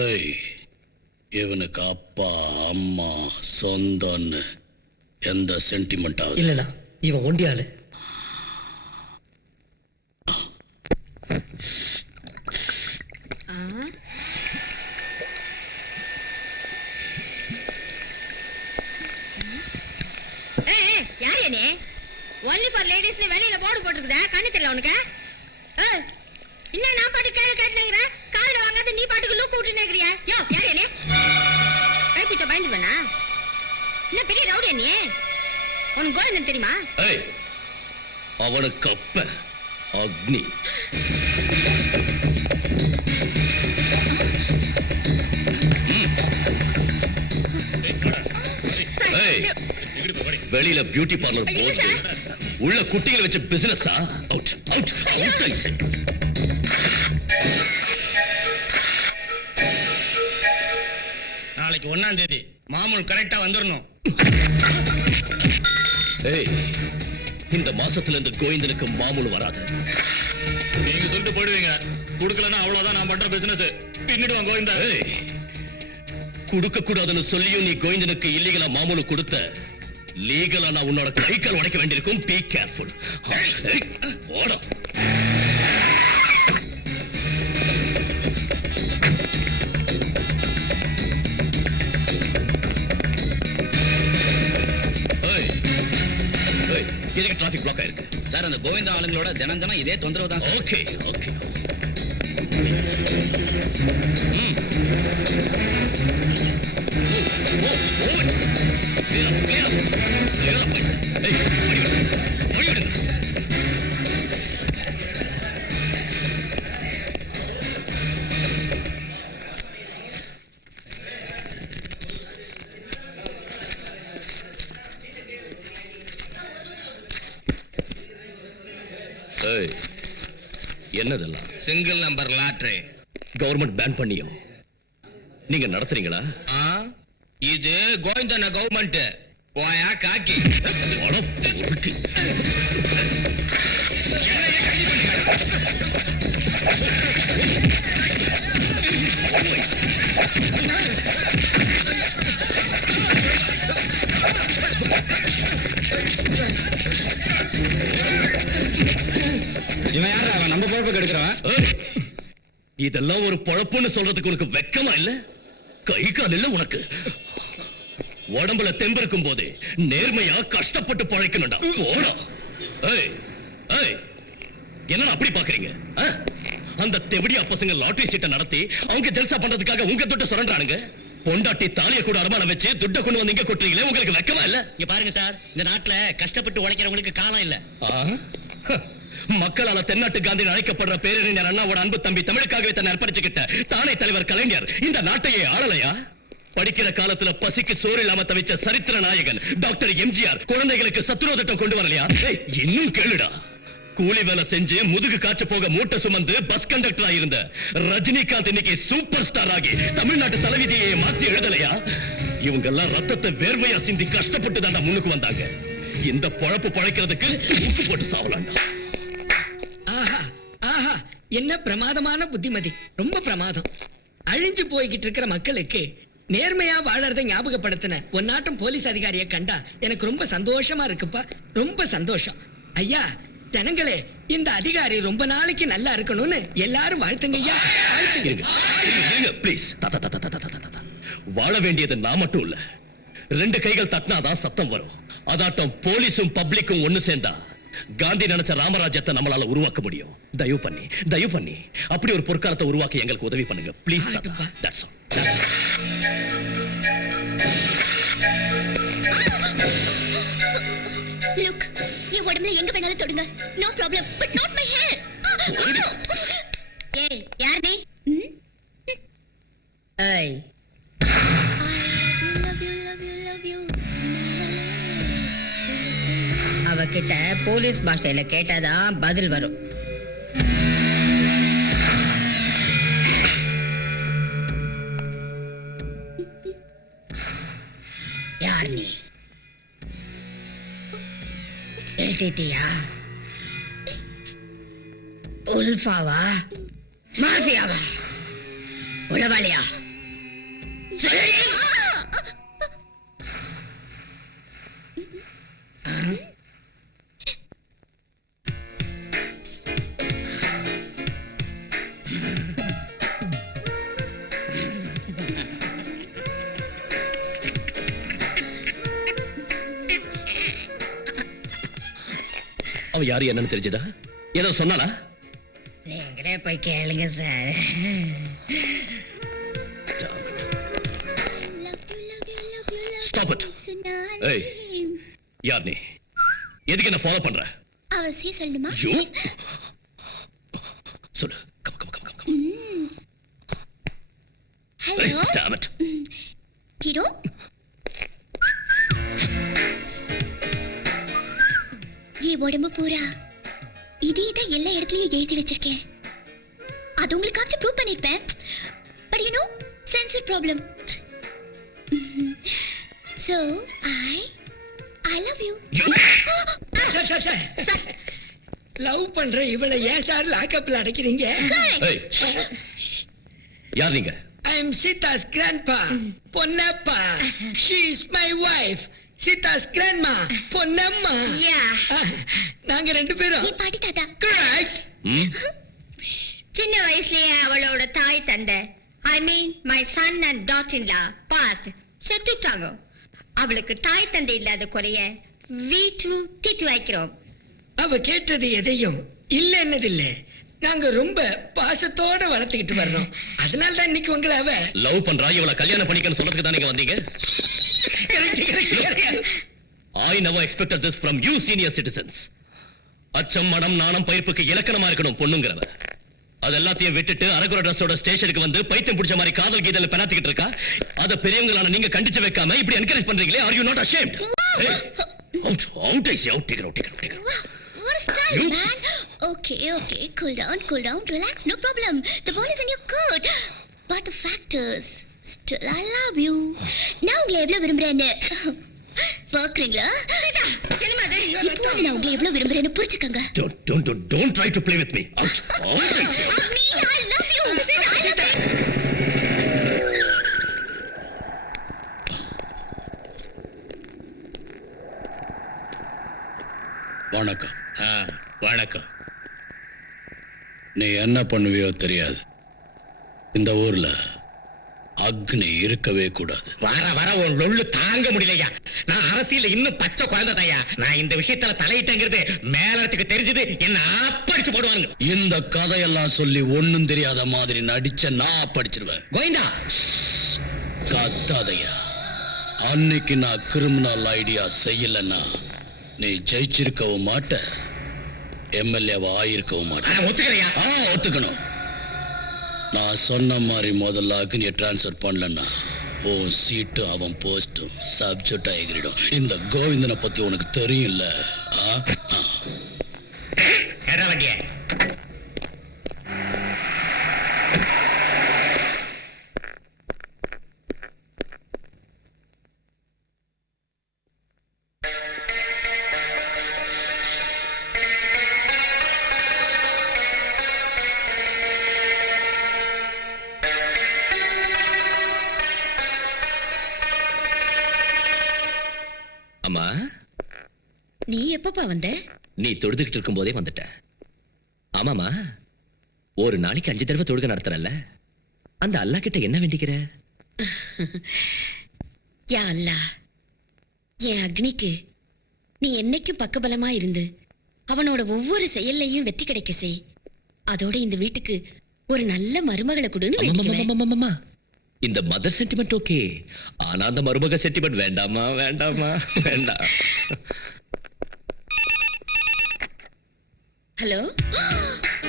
ஏய், இவனுக்கு அப்பா அம்மா சொந்தம்னு எந்த சென்டிமெண்ட் ஆகுது? இல்லண்ணா, இவன் ஒண்டியாளு. ஒன்லி ஃபார் லேடிஸ்னு வெளியில போர்டு போட்டுருக்குதா? கண்ணு தெரியல உனக்கு? இன்னும் நான் பாட்டு கேட்டுக்கிறேன். கார்டு வாங்காத நீ பாட்டுக்கு லுக் விட்டு நேக்கிறியா? யோ, யாரே நீ? கைப்பிச்ச பயந்து பண்ணா? என்ன பெரிய ரவுடியா நீ? உனக்கு கோவிந்தன் தெரியுமா? ஏய், அவனுக்கு அப்ப அக்னி. ஏய், வெளியில பியூட்டி பார்லர் ஐயோ, போட்டு சார். உள்ள குட்டிகளை வச்ச பிசினஸா? Out out out. நாளைக்கு 1ஆம் தேதி மாமூல் கரெக்டா வந்துடணும். ஏய், இந்த மாசத்துல இருந்து கோவிந்தனுக்கு மாமூல் வராது. நீங்க சொல்லிட்டு போயிடுவீங்க. கொடுக்கலன்னா அவ்வளவுதான் நான் பண்ற பிசினஸ். பின்னிடுவான் கோவிந்தா. ஏய், கொடுக்க கூடாதுன்னு சொல்லியும் நீ கோவிந்தனுக்கு இல்லீகலா மாமூல் கொடுத்த, லீகலா நான் உன்னோட கை கால் உடைக்க வேண்டியிருக்கும். Be careful. ஓட. எதுக்கு டிராபிக் பிளாக் ஆயிருக்கு? சார் அந்த கோவிந்தா ஆளுங்களோட தினம் தினம் இதே தொந்தரவு தான் சார். Okay okay. என்னதெல்லாம்? Single number lottery. Government ban பண்ணியும் நீங்க நடத்துறீங்களா? இது கோவிந்தன கவர்மெண்ட். போயா காக்கி. அட பொறுக்கி. இவன் யாரா? அவன் நம்ம பொறுப்பு கெடுக்கிறவன். இதெல்லாம் ஒரு பொழப்புன்னு சொல்றதுக்கு உனக்கு வெக்கமா இல்ல? கை கால் இல்ல உனக்கு? உடம்புல தெம்பு இருக்கும் போதே நேர்மையா கஷ்டப்பட்டு பழைக்கணும்டா. போடா. ஏய் ஏய், என்ன அப்படி பாக்குறீங்க? அந்த தெவடியா பசங்க லாட்டரி சீட்டை நடத்தி அவங்க ஜல்சா பண்றதுக்காக உங்க தொட்டு சுரண்டானுங்க. பொண்டாட்டி தாலிய கூட அடமானம் வச்சு துட்ட கொண்டு வந்து இங்க கொட்டுறீங்களே, உங்களுக்கு வெக்கமா இல்ல? இங்க பாருங்க சார், இந்த நாட்டுல கஷ்டப்பட்டு உழைக்கிறவங்களுக்கு காலம் இல்ல. மக்களால தென்னாட்டு காந்தி அழைக்கப்படுற பேரறிஞர் அண்ணாவோட அன்பு தம்பி தமிழுக்காகவே தன்னை அர்ப்பணிச்சுக்கிட்ட தானே தலைவர் கலைஞர் இந்த நாட்டையே ஆளலையா? படிக்கிற காலத்துல பசிக்கு சோறு இல்லாம தவிச்ச சரித்திர நாயகன் டாக்டர் எம்ஜிஆர் குழந்தைகளுக்கு சத்துணவு திட்டம் கொண்டு வரலையா? இன்னும் கேளுடா. கூலி வேலை செஞ்சு முதுகு காய்ச்ச போக மூட்டை சுமந்து பஸ் கண்டக்டரா இருந்த ரஜினிகாந்த் இன்னைக்கு சூப்பர் ஸ்டார் ஆகி தமிழ்நாட்டு தலைவிதியை மாத்தி எழுதலையா? இவங்க எல்லாம் ரத்தத்தை வேர்வையா சிந்தி கஷ்டப்பட்டு தான் முன்னுக்கு வந்தாங்க. இந்த பொழப்பு பழைக்கிறதுக்கு உப்பு போட்டு சாவலாண்டா. ஆஹா ஆஹா, என்ன பிரமாதமான புத்திமதி. ரொம்ப பிரமாதம். அழிஞ்சு போய்கிட்டு இருக்கிற மக்களுக்கு நேர்மையா வாழறதை ஞாபகப்படுத்தின ஒன்னாட்டம் போலீஸ் அதிகாரியை கண்டா எனக்கு ரொம்ப சந்தோஷமா இருக்குப்பா. ரொம்ப சந்தோஷம். ஐயா ஜனங்களே, இந்த அதிகாரி ரொம்ப நாளைக்கு நல்லா இருக்கணும்னு எல்லாரும் வாழ்த்துங்க ஐயா, வாழ்த்துங்க. ப்ளீஸ். வாழ வேண்டியது நான் மட்டும் இல்ல, 2 கைகள் தட்டினாதான் சத்தம் வரும். அதாட்டம் போலீஸும் பப்ளிக்கும் ஒண்ணு சேர்ந்தா காந்தி நினைச்ச ராமராஜ்யத்தை நம்மளால உருவாக்க முடியும். தயவு பண்ணி அப்படி ஒரு பொற்காலத்தை உருவாக்கி எங்களுக்கு உதவி பண்ணுங்க ப்ளீஸ். லுக், என் உடம்புல எங்க வேணாலும் தொடுங்க. No problem, but not my hair. ஏய், யார் நீ? ஏய், அவகிட்ட போலீஸ் பாஷையில கேட்டாதான் பதில் வரும். யார் நீ? ஏடிடியா? உல்ஃபாவா? மாஃபியாவா? உளவாளியா? சொல்லு. அவ யாரு என்னன்னு தெரிஞ்சதா? ஏதோ சொன்னானா? நீங்களே போய் கேளுங்க சார். Stop it. ஏய் யார் நீ எதுக்கு என்ன ஃபாலோ பண்ற அவசியம் சொல்லணுமா ஐயோ சொல்லு come come come come hello damn it hero உடம்பு பூரா இதே தான் எல்லா இடத்துலயும் எழுதி வச்சிருக்கேன். அது உங்களுக்காச்சும் ப்ரூவ் பண்ணிருப்பேன். But you no censor problem. So I love you. லவ் பண்ற இவளை ஏன் சார் லாக்கப்ல அடைக்கிறீங்க? ஏய் யார் நீங்க? I am Sita's grandpa, Ponnappa. She is my wife, Sita's grandma, Ponnamma. Yeah. நாங்க ரெண்டு பேரும் நீ பாட்டி தாத்தா. Correct. சின்ன வயசுலயே அவளோட தாய் தந்தை I mean my son and daughter in law passed செத்துட்டாங்க. அவளுக்கு தாய் தந்தை இல்லாத குறைய வீட்டு தீர்த்து வைக்கிறோம். அவ கேட்டது எதையும் இல்லன்னதில்ல. நாங்க ரொம்ப பாசத்தோட வளர்த்துக்கிட்டு வர்றோம். அதனால தான் இன்னைக்கு உங்களை அவ லவ் பண்றா இவளை கல்யாணம் பண்ணிக்கன்னு சொல்றதுக்கு தான் நீங்க வந்தீங்க. I never expected this from you senior citizens. அச்சம் மடம் நாணம் பயிர்ப்புக்கு இலக்கணமா இருக்கணும் பொண்ணுங்கிறவ. அது எல்லாத்தையும் விட்டுட்டு அரகுர ட்ரெஸ்ஸோட ஸ்டேஷனுக்கு வந்து பைத்தியம் பிடிச்ச மாதிரி காதல் கீதல் பெனாத்திக்கிட்டு இருக்கா. அத பெரியவங்களான நீங்க கண்டிச்சு வைக்காம இப்படி encourage பண்றீங்களே. Are you not ashamed? Hey, out I say out. Take it. What a style, You- man. Okay. Cool down. Relax, no problem. The ball is in your court. But the fact is, still I love you. நான் உங்களை எவ்வளவு விரும்புறேன்னு பாக்குறீங்களா? இப்போ நான் உங்களை எவ்வளவு விரும்புறேன்னு புரிச்சுக்கங்க. Don't try to play with me. Out I say. I love you. I love you. வணக்கம். வணக்கம். நீ என்ன பண்ணுவியோ தெரியாது. இந்த ஊர்ல அக்னி இருக்கவே கூடாது. வர உன் லொள்ளு தாங்க முடியலையா. நான் அரசியல இன்னும் பச்சை குழந்தை தாயா. நான் இந்த விஷயத்துல தலையிட்டங்கிறது மேலத்துக்கு தெரிஞ்சது என்ன ஆப்படிச்சு போடுவாங்க. இந்த கதையெல்லாம் சொல்லி ஒண்ணும் தெரியாத மாதிரி நடிச்ச நான் படிச்சிருவேன். கோவிந்தா கத்தாதையா. அன்னைக்கு நான் கிரிமினல் ஐடியா செய்யலன்னா நீ ஜெயிச்சிருக்கவும் மாட்ட, எம்எல்ஏவா ஆயிருக்கவும் மாட்டேன். ஒத்துக்கிறையா? ஒத்துக்கணும். நான் சொன்ன மாதிரி முதல்ல அக்னியை டிரான்ஸ்ஃபர் பண்ணலன்னா உன் சீட்டும் அவன் போஸ்டும் சப்ஜெக்ட் ஆகிடும். இந்த கோவிந்தனை பத்தி உனக்கு தெரியும்ல. கேட்டா வண்டிய அம்மா நீ எப்பப்பா வந்த? நீ தொழுதுகிட்டு இருக்கும் போதே வந்துட்ட. ஆமாமா ஒரு நாளைக்கு 5 தடவை தொழுகை நடத்துறல்ல, அந்த அல்லா கிட்ட என்ன வேண்டிக்கிற? யா அல்லாஹ், என் அக்னிக்கு நீ என்னைக்கும் பக்கபலமா இருந்து அவனோட ஒவ்வொரு செயல்லையும் வெற்றி கிடைக்க செய். அதோட இந்த வீட்டுக்கு ஒரு நல்ல மருமகளை கொடுன்னு வேண்டிக்குவேன். அம்மம்மம்மம்மம்மம்மா. இந்த மதர் சென்டிமெண்ட் ஓகே, ஆனா அந்த மருமக சென்டிமெண்ட் வேண்டாமா வேண்டாம். Hello,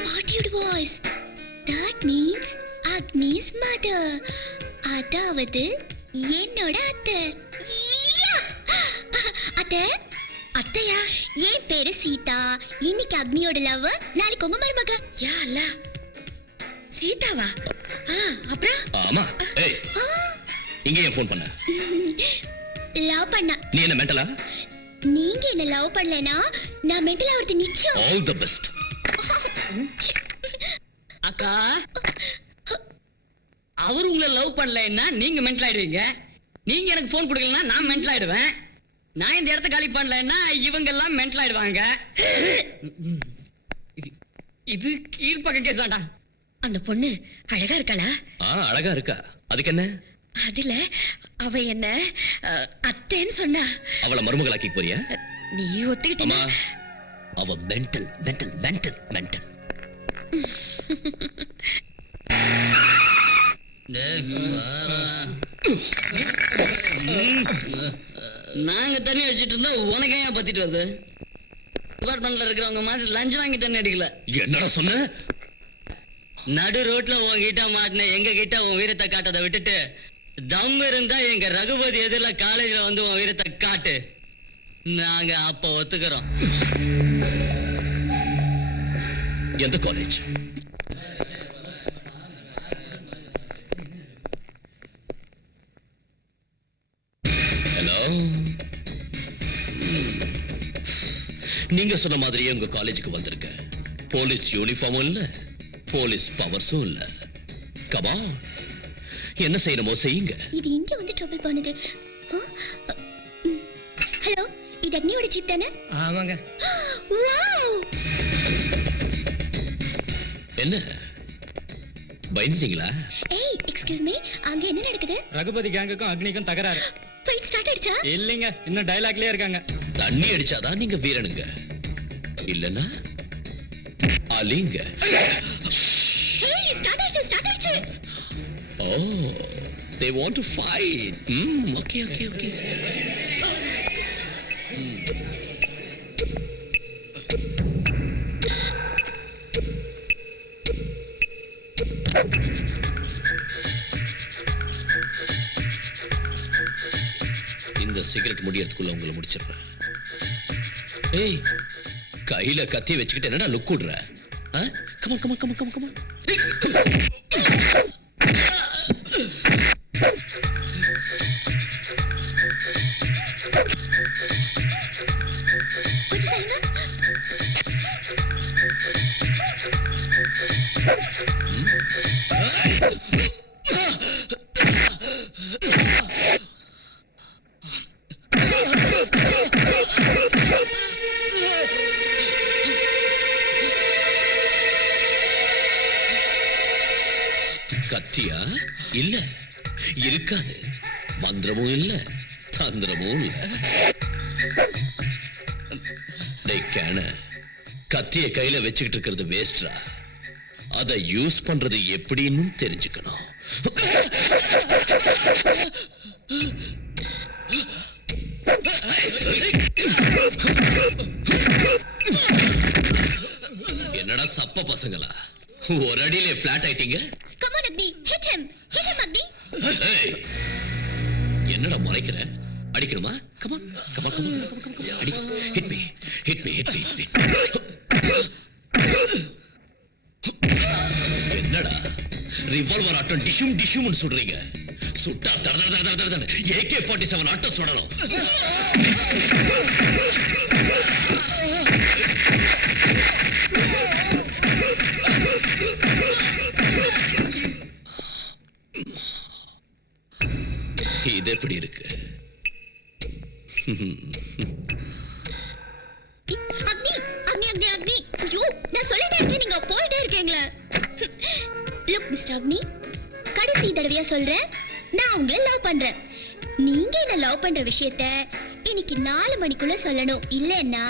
what voice? That means Agnes mother, அதாவது என்னோட அத்தை. அத்தையா? என் பேரு சீதா. இன்னைக்கு அக்னியோட லவ், நாளைக்கு உங்க மருமக. யா அல்லாஹ், சீதாவா? அப்புறம் ஆமா. ஏய் இங்க ஏன் ஃபோன் பண்ண? லவ் பண்ண. நீ என்ன மென்டலா? நீங்க என்ன லவ் பண்ணலனா நான் மென்டல் ஆவறது நிச்சயம். All the best. அக்கா, அவர் உங்களை லவ் பண்ணலைன்னா நீங்க மென்டல் ஆயிடுவீங்க. நீங்க எனக்கு போன் கொடுக்கலன்னா நான் மென்டல் ஆயிடுவேன். நான் இந்த இடத்த காலி பண்ணலைன்னா இவங்க எல்லாம் மென்டல் ஆயிடுவாங்க. இது கீழ்பக்க கேசாண்டா. அந்த பொண்ணு அழகா இருக்காளா? அழகா இருக்கா. அதுக்கு என்ன? அதுல அவ என்ன அத்தைன்னு சொன்னா. அவளை மருமகளாக்கி போறியா? நீ ஒத்துக்கிட்டமா? அவ மென்டல். நாங்க தண்ணி அடிச்சிட்டு இருந்தா உனக்கே ஏன் பத்திட்டு வருது? டிபார்ட்மெண்ட்ல இருக்கிறவங்க மாதிரி லஞ்சம் வாங்கி தண்ணி அடிக்கல. என்னடா சொன்ன? நடு ரோட்ல உன்கிட்ட மாட்டின எங்க கிட்ட உன் வீரத்தை காட்டதை விட்டுட்டு தம் இருந்தா எங்க ரகுபதி எதிரில காலேஜ்ல வந்து உன் வீரத்தை காட்டு. நாங்க அப்ப ஒத்துக்கிறோம். எந்த காலேஜ்? ஹலோ, நீங்க சொன்ன மாதிரியே உங்க காலேஜுக்கு வந்திருக்க. போலீஸ் யூனிஃபார்மும் இல்ல, போலீஸ் பவர்ஸும் இல்ல. கமா, என்ன செய்யணுமோ செய்யுங்க. இது இங்க வந்து ட்ரபிள் பண்ணுது. ஹலோ, இது அக்னியோட ஜீப் தானே? ஆமாங்க. வாவ்! என்ன பயந்துட்டீங்களா? ஏய், எக்ஸ்கியூஸ் மீ, அங்க என்ன நடக்குது? ரகுபதி கேங்குக்கும் அக்னிக்கும் தகராறு. ஃபைட் ஸ்டார்ட் ஆயிடுச்சா? இல்லைங்க, இன்னும் டயலாக்லயே இருக்காங்க. தண்ணி அடிச்சாதான் நீங்க வீரனுங்க, இல்லன்னா அலிங்க. ஏய், ஸ்டார்ட் ஆயிடுச்சு. Oh, they want to fight. Okay. இந்த சிகரெட் முடியறதுக்குள்ள உங்களை முடிச்சிடுறேன். ஏய், கையில கத்தி வச்சுக்கிட்டு என்னடா லுக் விடுற? கமா. கத்தியா? இல்ல, இருக்காது. மந்திரமும் இல்ல, தந்திரமும் இல்ல. கத்திய கையில வச்சுக்கிட்டு இருக்கிறது வேஸ்டா? அதை யூஸ் பண்றது எப்படின்னு தெரிஞ்சுக்கணும். என்னடா சப்ப பசங்களா, ஒரு அடியிலே பிளாட் ஆயிட்டீங்க. Come on, Agni, hit him, Agni. ஏய், என்னடா முறைக்கிற? அடிக்கணுமா? Come on. அடி. Hit me. என்னடா ரிவால்வர் ஆட்டம் டிஷும்னு சுடுறீங்க? சுட்டா தர AK-47 ஆட்டம் சுடணும். இது எப்படி இருக்கு? அக்னி. ஐயோ, நான் சொல்லிட்டே இருக்கேன், நீங்க போயிட்டே இருக்கீங்களே. லுக் மிஸ்டர் அக்னி, கடைசி தடவையா சொல்றேன், நான் உங்களை லவ் பண்றேன். நீங்க என்ன லவ் பண்ற விஷயத்த இன்னைக்கு 4 மணிக்குள்ள சொல்லணும், இல்லன்னா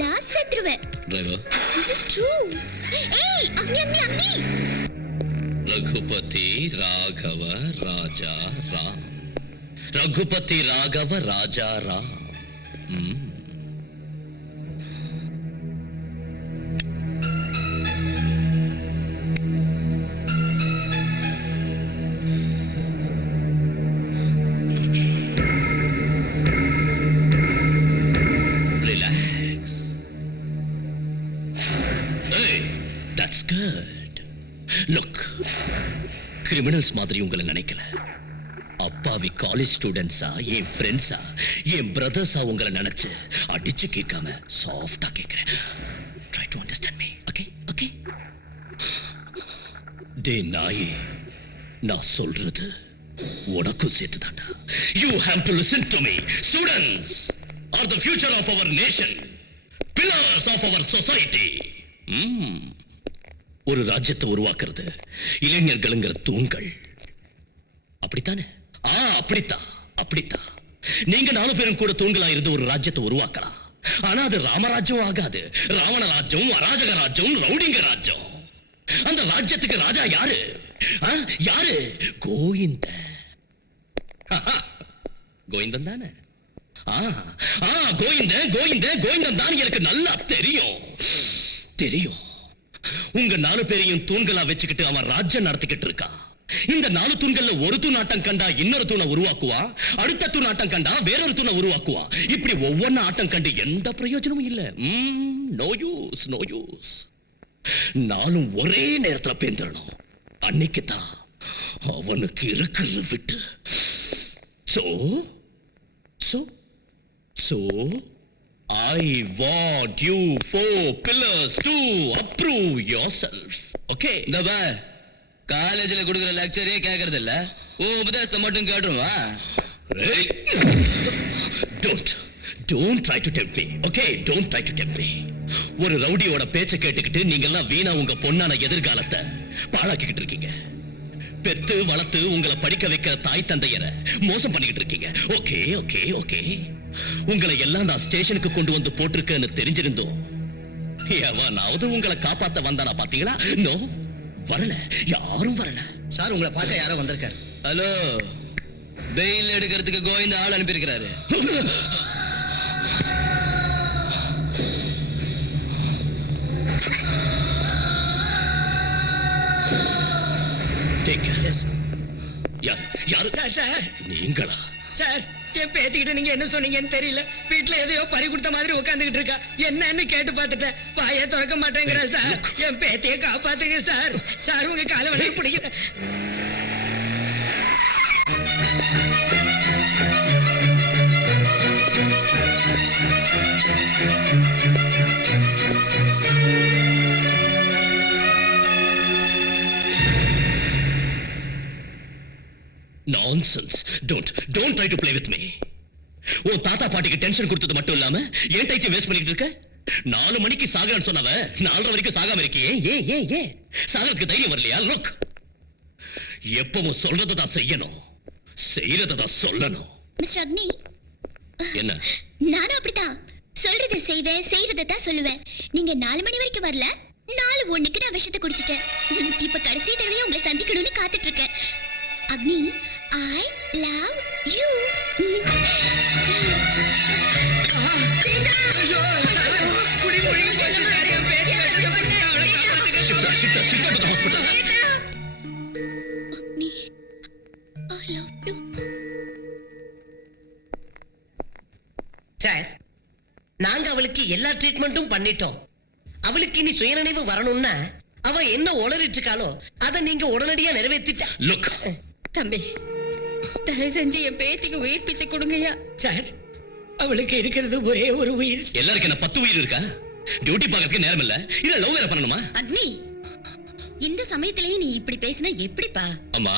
நான் செத்துருவேன். Driver, This is true. ஏய், அக்னி. Raghupati Raghava Raja Ram. Raghupati Raghava Raja Ram. Relax. Hey, that's good. Look, கிரிமினல்ஸ் மாதிரி உங்களை நினைக்கல. அப்பாவி காலேஜ் ஸ்டூடெண்ட்ஸா, என் ஃப்ரெண்ட்ஸா, என் பிரதர்ஸா உங்களை நினைச்சு அடிச்சு கேட்காம சாஃப்டா கேட்கிறேன். Try to understand me. Okay? டே நாயே, நான் சொல்றது உனக்கும் சேர்த்துதான்டா. You have to listen to me. Students are the future of our nation, pillars of our society. ஒரு ராஜ்யத்தை உருவாக்குறது இளைஞர்களுங்கிற தூண்கள். அப்படித்தானே? அப்படித்தான். நீங்க 4 பேரும் கூட தூண்களா இருந்து ஒரு ராஜ்யத்தை உருவாக்கலாம். ஆனா அது ராமராஜ்யம் ஆகாது. ராவண ராஜ்யம், அராஜக ராஜ்யம், ரவுடிங்க ராஜ்யம். அந்த ராஜ்யத்துக்கு ராஜா யாரு? யாரு? கோவிந்தன் தானே? ஆ, ஆ, கோவிந்தன் தான் எனக்கு நல்லா தெரியும். தெரியும். உங்க 4 பேரையும் தூண்களா வச்சுக்கிட்டு அவன் ராஜ்யம் நடத்திக்கிட்டு இருக்கான். இந்த 4 தூண்கள்ல ஒரு தூணாட்டம் கண்டா இன்னொரு தூணை உருவாக்குவான், அடுத்த தூணாட்டம் கண்டா வேறொரு தூணை உருவாக்குவான். இப்படி ஒவ்வொன்னு ஆட்டம் கண்டு எந்த பிரயோஜனமும் இல்ல. No use, no use. 4 ஒரே நேரத்துல பேந்திரணும். அன்னைக்குதான் அவனுக்கு இருக்கிறது விட்டு. So, so, so, I want you 4 pillars to approve yourself. Okay? இந்த பார், காலேஜ்ல கொடுக்குற லெக்சரே கேக்குறது இல்ல, உபதேசத்தை மட்டும் கேட்டுருவா. Hey! Don't try to tempt me. Okay? Don't try to tempt me. ஒரு ரவுடியோட பேச்ச கேட்டுக்கிட்டு நீங்க எல்லாம் வீணா உங்க பொண்ணான எதிர்காலத்தை பாழாக்கிக்கிட்டு இருக்கீங்க. பெத்து வளர்த்து உங்களை படிக்க வைக்க தாய் தந்தையரை மோசம் பண்ணிக்கிட்டு இருக்கீங்க. Okay okay okay. உங்களை எல்லாம் நான் ஸ்டேஷனுக்கு கொண்டு வந்து போட்டிருக்கேன்னு தெரிஞ்சிருந்தோம் எவனாவது உங்களை காப்பாத்த வந்தானா பாத்தீங்களா? நோ, வரல, யாரும் வரல. சார், உங்களை பார்க்க யாரோ வந்திருக்காரு. ஹலோ, பெயில் எடுக்கிறதுக்கு கோவிந்த ஆள் அனுப்பியிருக்கிறாரு. Take care. யாரு? சார் நீங்களா? சார், என் பேத்திக்கிட்ட நீங்க என்ன சொன்னீங்கன்னு தெரியல. வீட்டுல எதையோ பறி கொடுத்த மாதிரி உட்காந்துக்கிட்டு இருக்கா. என்னன்னு கேட்டு பார்த்துட்டேன். வாயை திறக்க மாட்டேங்கிறா சார். என் பேத்தியை காப்பாத்துங்க சார். சார், உங்க காலை வழி பிடிக்கிறேன். Nonsense. Don't try to play with me. உன் தாத்தா பாட்டிக்கு டென்ஷன் கொடுத்தது மட்டும் இல்லாம ஏன் டைம் வேஸ்ட் பண்ணிட்டு இருக்க? 4 மணிக்கு சாகரன்னு சொன்னவ 4:30 வரைக்கும் சாகாம இருக்கியே. ஏன் சாகறதுக்கு தைரியம் வரலையா? லுக், எப்பவும் சொல்றதை தான் செய்யணும், செய்யறதை தான் சொல்லணும். மிஸ்டர் அக்னி, என்ன? நானும் அப்படித்தான். சொல்றதை செய்வேன், செய்யறதை தான் சொல்லுவேன். நீங்க 4 மணி வரைக்கும் வரல, 4:01 நான் விஷத்தை குடிச்சிட்டேன். இப்ப கடைசி தடவையும் உங்களை சந்திக்கணும்னு காத்துட்டு இருக்கேன். அக்னி, I love you. Shift to the hospital. Agni, I love you. Sir, நாங்க அவளுக்கு எல்லா ட்ரீட்மெண்ட்டும் பண்ணிட்டோம். அவளுக்கு இனி சுயநினைவு வரணும்னா அவ என்ன உளறிட்டு இருக்காளோ அதை நீங்க உடனடியா நிறைவேற்றிட்டா. Look. தம்பி, தயவு செஞ்சு என் பேத்திக்கு உயிர் பிச்சை கொடுங்கய்யா. சார், அவளுக்கு இருக்கிறது ஒரே ஒரு உயிர். எல்லாருக்கும் என்ன 10 உயிர் இருக்கா? டியூட்டி பார்க்கறதுக்கு நேரம் இல்ல. இல்ல லவ் வேற பண்ணணுமா? அக்னி, இந்த சமயத்திலேயே நீ இப்படி பேசினா எப்படிப்பா? அம்மா,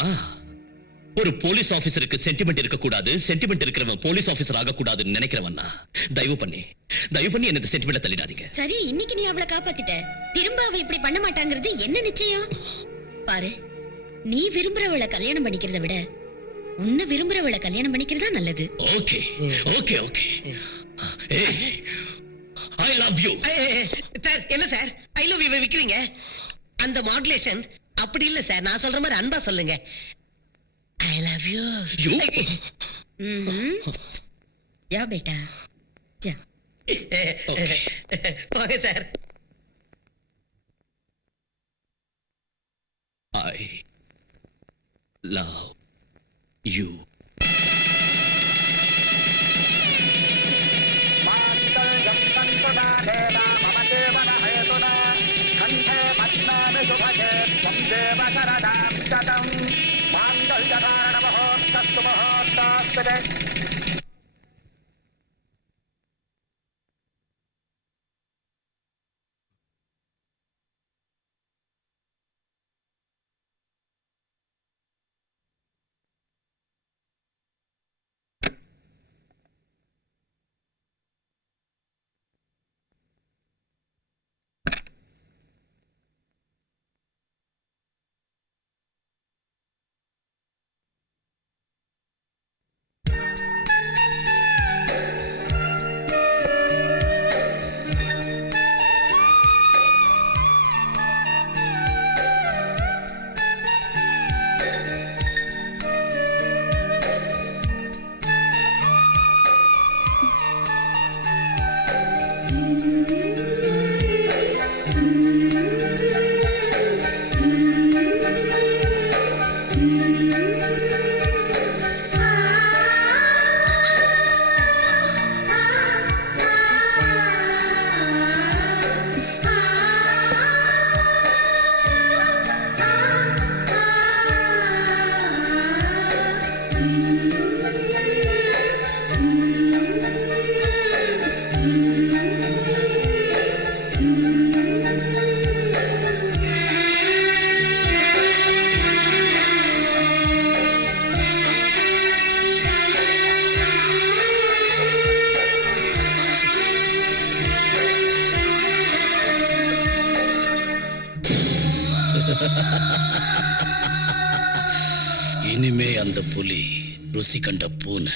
ஒரு போலீஸ் ஆபீசருக்கு சென்டிமெண்ட் இருக்க கூடாது, சென்டிமெண்ட் இருக்கிறவன் போலீஸ் ஆபீசர் ஆக கூடாதுன்னு நினைக்கிறவன்னா தயவு பண்ணி என்ன சென்டிமெண்ட் தள்ளிடாதீங்க. சரி, இன்னைக்கு நீ அவளை காப்பாத்திட்ட, திரும்ப அவ இப்படி பண்ண மாட்டாங்கிறது என்ன நிச்சயம்? பாரு, நீ விரும்புறவளை கல்யாணம் பண்ணிக்கிறத விட உன்னை விரும்புறவளை கல்யாணம் பண்ணிக்கிறதா நல்லது. Okay okay okay. I love you. Sir, என்ன சார் ஐ லவ் யூ விக்கிறீங்க? அந்த மாடுலேஷன் அப்படி இல்ல சார். நான் சொல்ற மாதிரி அன்பா சொல்லுங்க. I love you. யூ. ஜா பேட்டா ஜா. போங்க சார். I love you. இனிமே அந்த புலி ருசி கண்ட பூனை.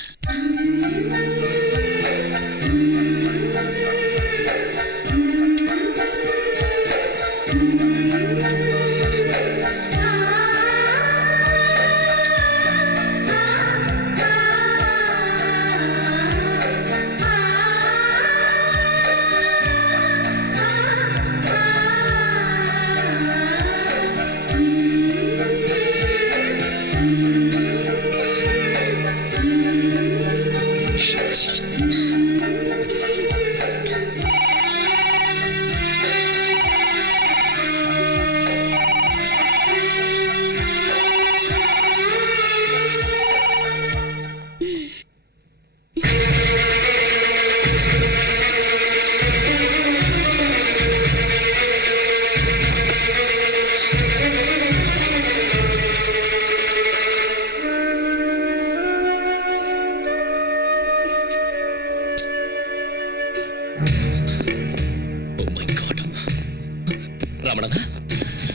ராமநாதா,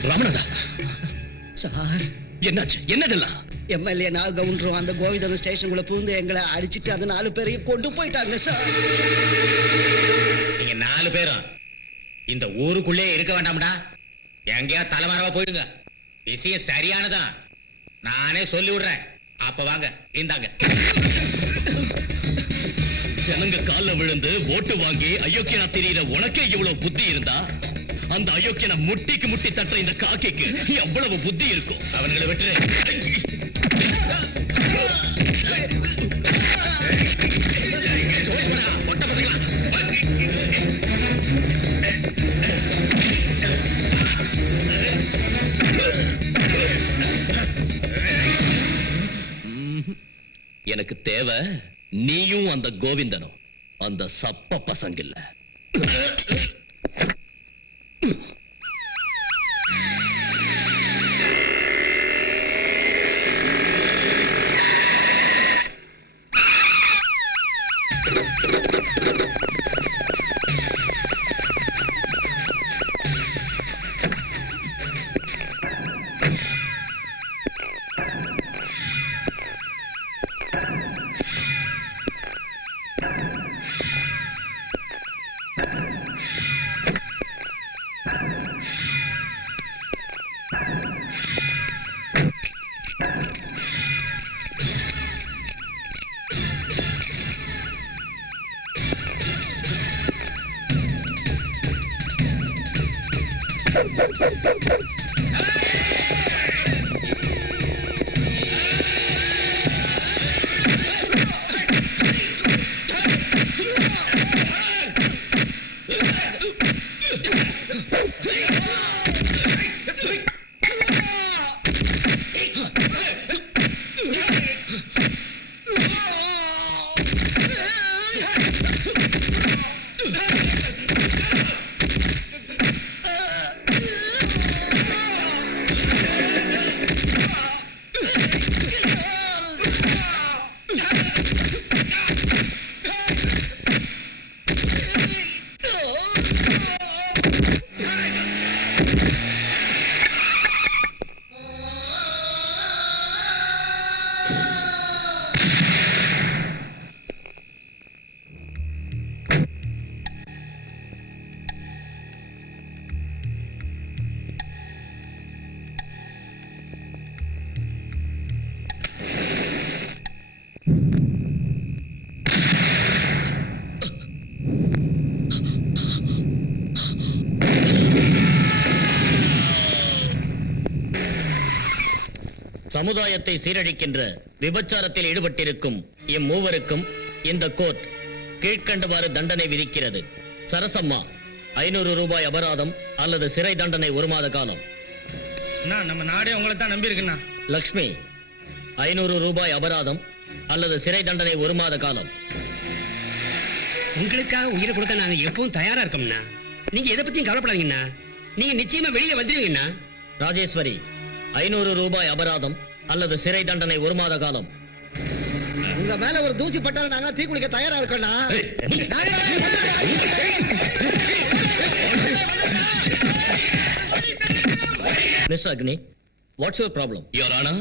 ராமநாதா, சார் என்னாச்சு? என்னதெல்லாம்? எம்எல்ஏ நாகவுண்டரும் அந்த கோவிந்தன் ஸ்டேஷனுக்குள்ள புகுந்து எங்களை அடிச்சிட்டு அந்த 4 பேரையும் கொண்டு போயிட்டாங்க சார். நீங்க 4 பேரும் இந்த ஊருக்குள்ளே இருக்க வேண்டாம்டா. எங்கேயா தலைமறைவா போயிடுங்க. விஷயம் சரியானதான், நானே சொல்லி விடுறேன். அப்ப வாங்க, இந்தாங்க. ஜனங்க கால்ல விழுந்து ஓட்டு வாங்கி அயோக்கியனா தெரியுற உனக்கே இவ்வளவு புத்தி இருந்தா, அந்த அயோக்கியனை முட்டிக்கு முட்டி தட்டுற இந்த காக்கைக்கு எவ்வளவு புத்தி இருக்கும்? அவர்களை விட்டு எனக்கு தேவை நீயும் அந்த கோவிந்தனும், அந்த சப்ப பசங்க இல்ல. சமுதாயத்தை சீரழிக்கின்ற விபச்சாரத்தில் ஈடுபட்டிருக்கும் இம்மூவருக்கும் இந்த கோர்ட் கீழ்க்கண்டவாறு தண்டனை விதிக்கிறது. சரசம்மா 500 ரூபாய் அபராதம் அல்லது சிறை தண்டனை 1 மாத காலம். நம்ம நாடே உங்களை தான் நம்பி இருக்குண்ணா. லக்ஷ்மி 500 ரூபாய் அபராதம் அல்லது சிறை தண்டனை 1 மாத காலம். உங்களுக்காக உயிரை கொடுக்க நாங்க எப்பவும் தயாரா இருக்கோம்னா, நீங்க எதை பத்தியும் கவலைப்படாதீங்கண்ணா. நீங்க நிச்சயமா வெளியே வந்துருவீங்கண்ணா. ராஜேஸ்வரி 500 ரூபாய் அபராதம் அல்லது சிறை தண்டனை 1 மாத காலம். உங்க மேல ஒரு தூசி பட்டாலும் நாங்க தீ குளிக்க தயாரா இருக்கோம்னா. ஏய், mister Agni, what's your problem? Your honour,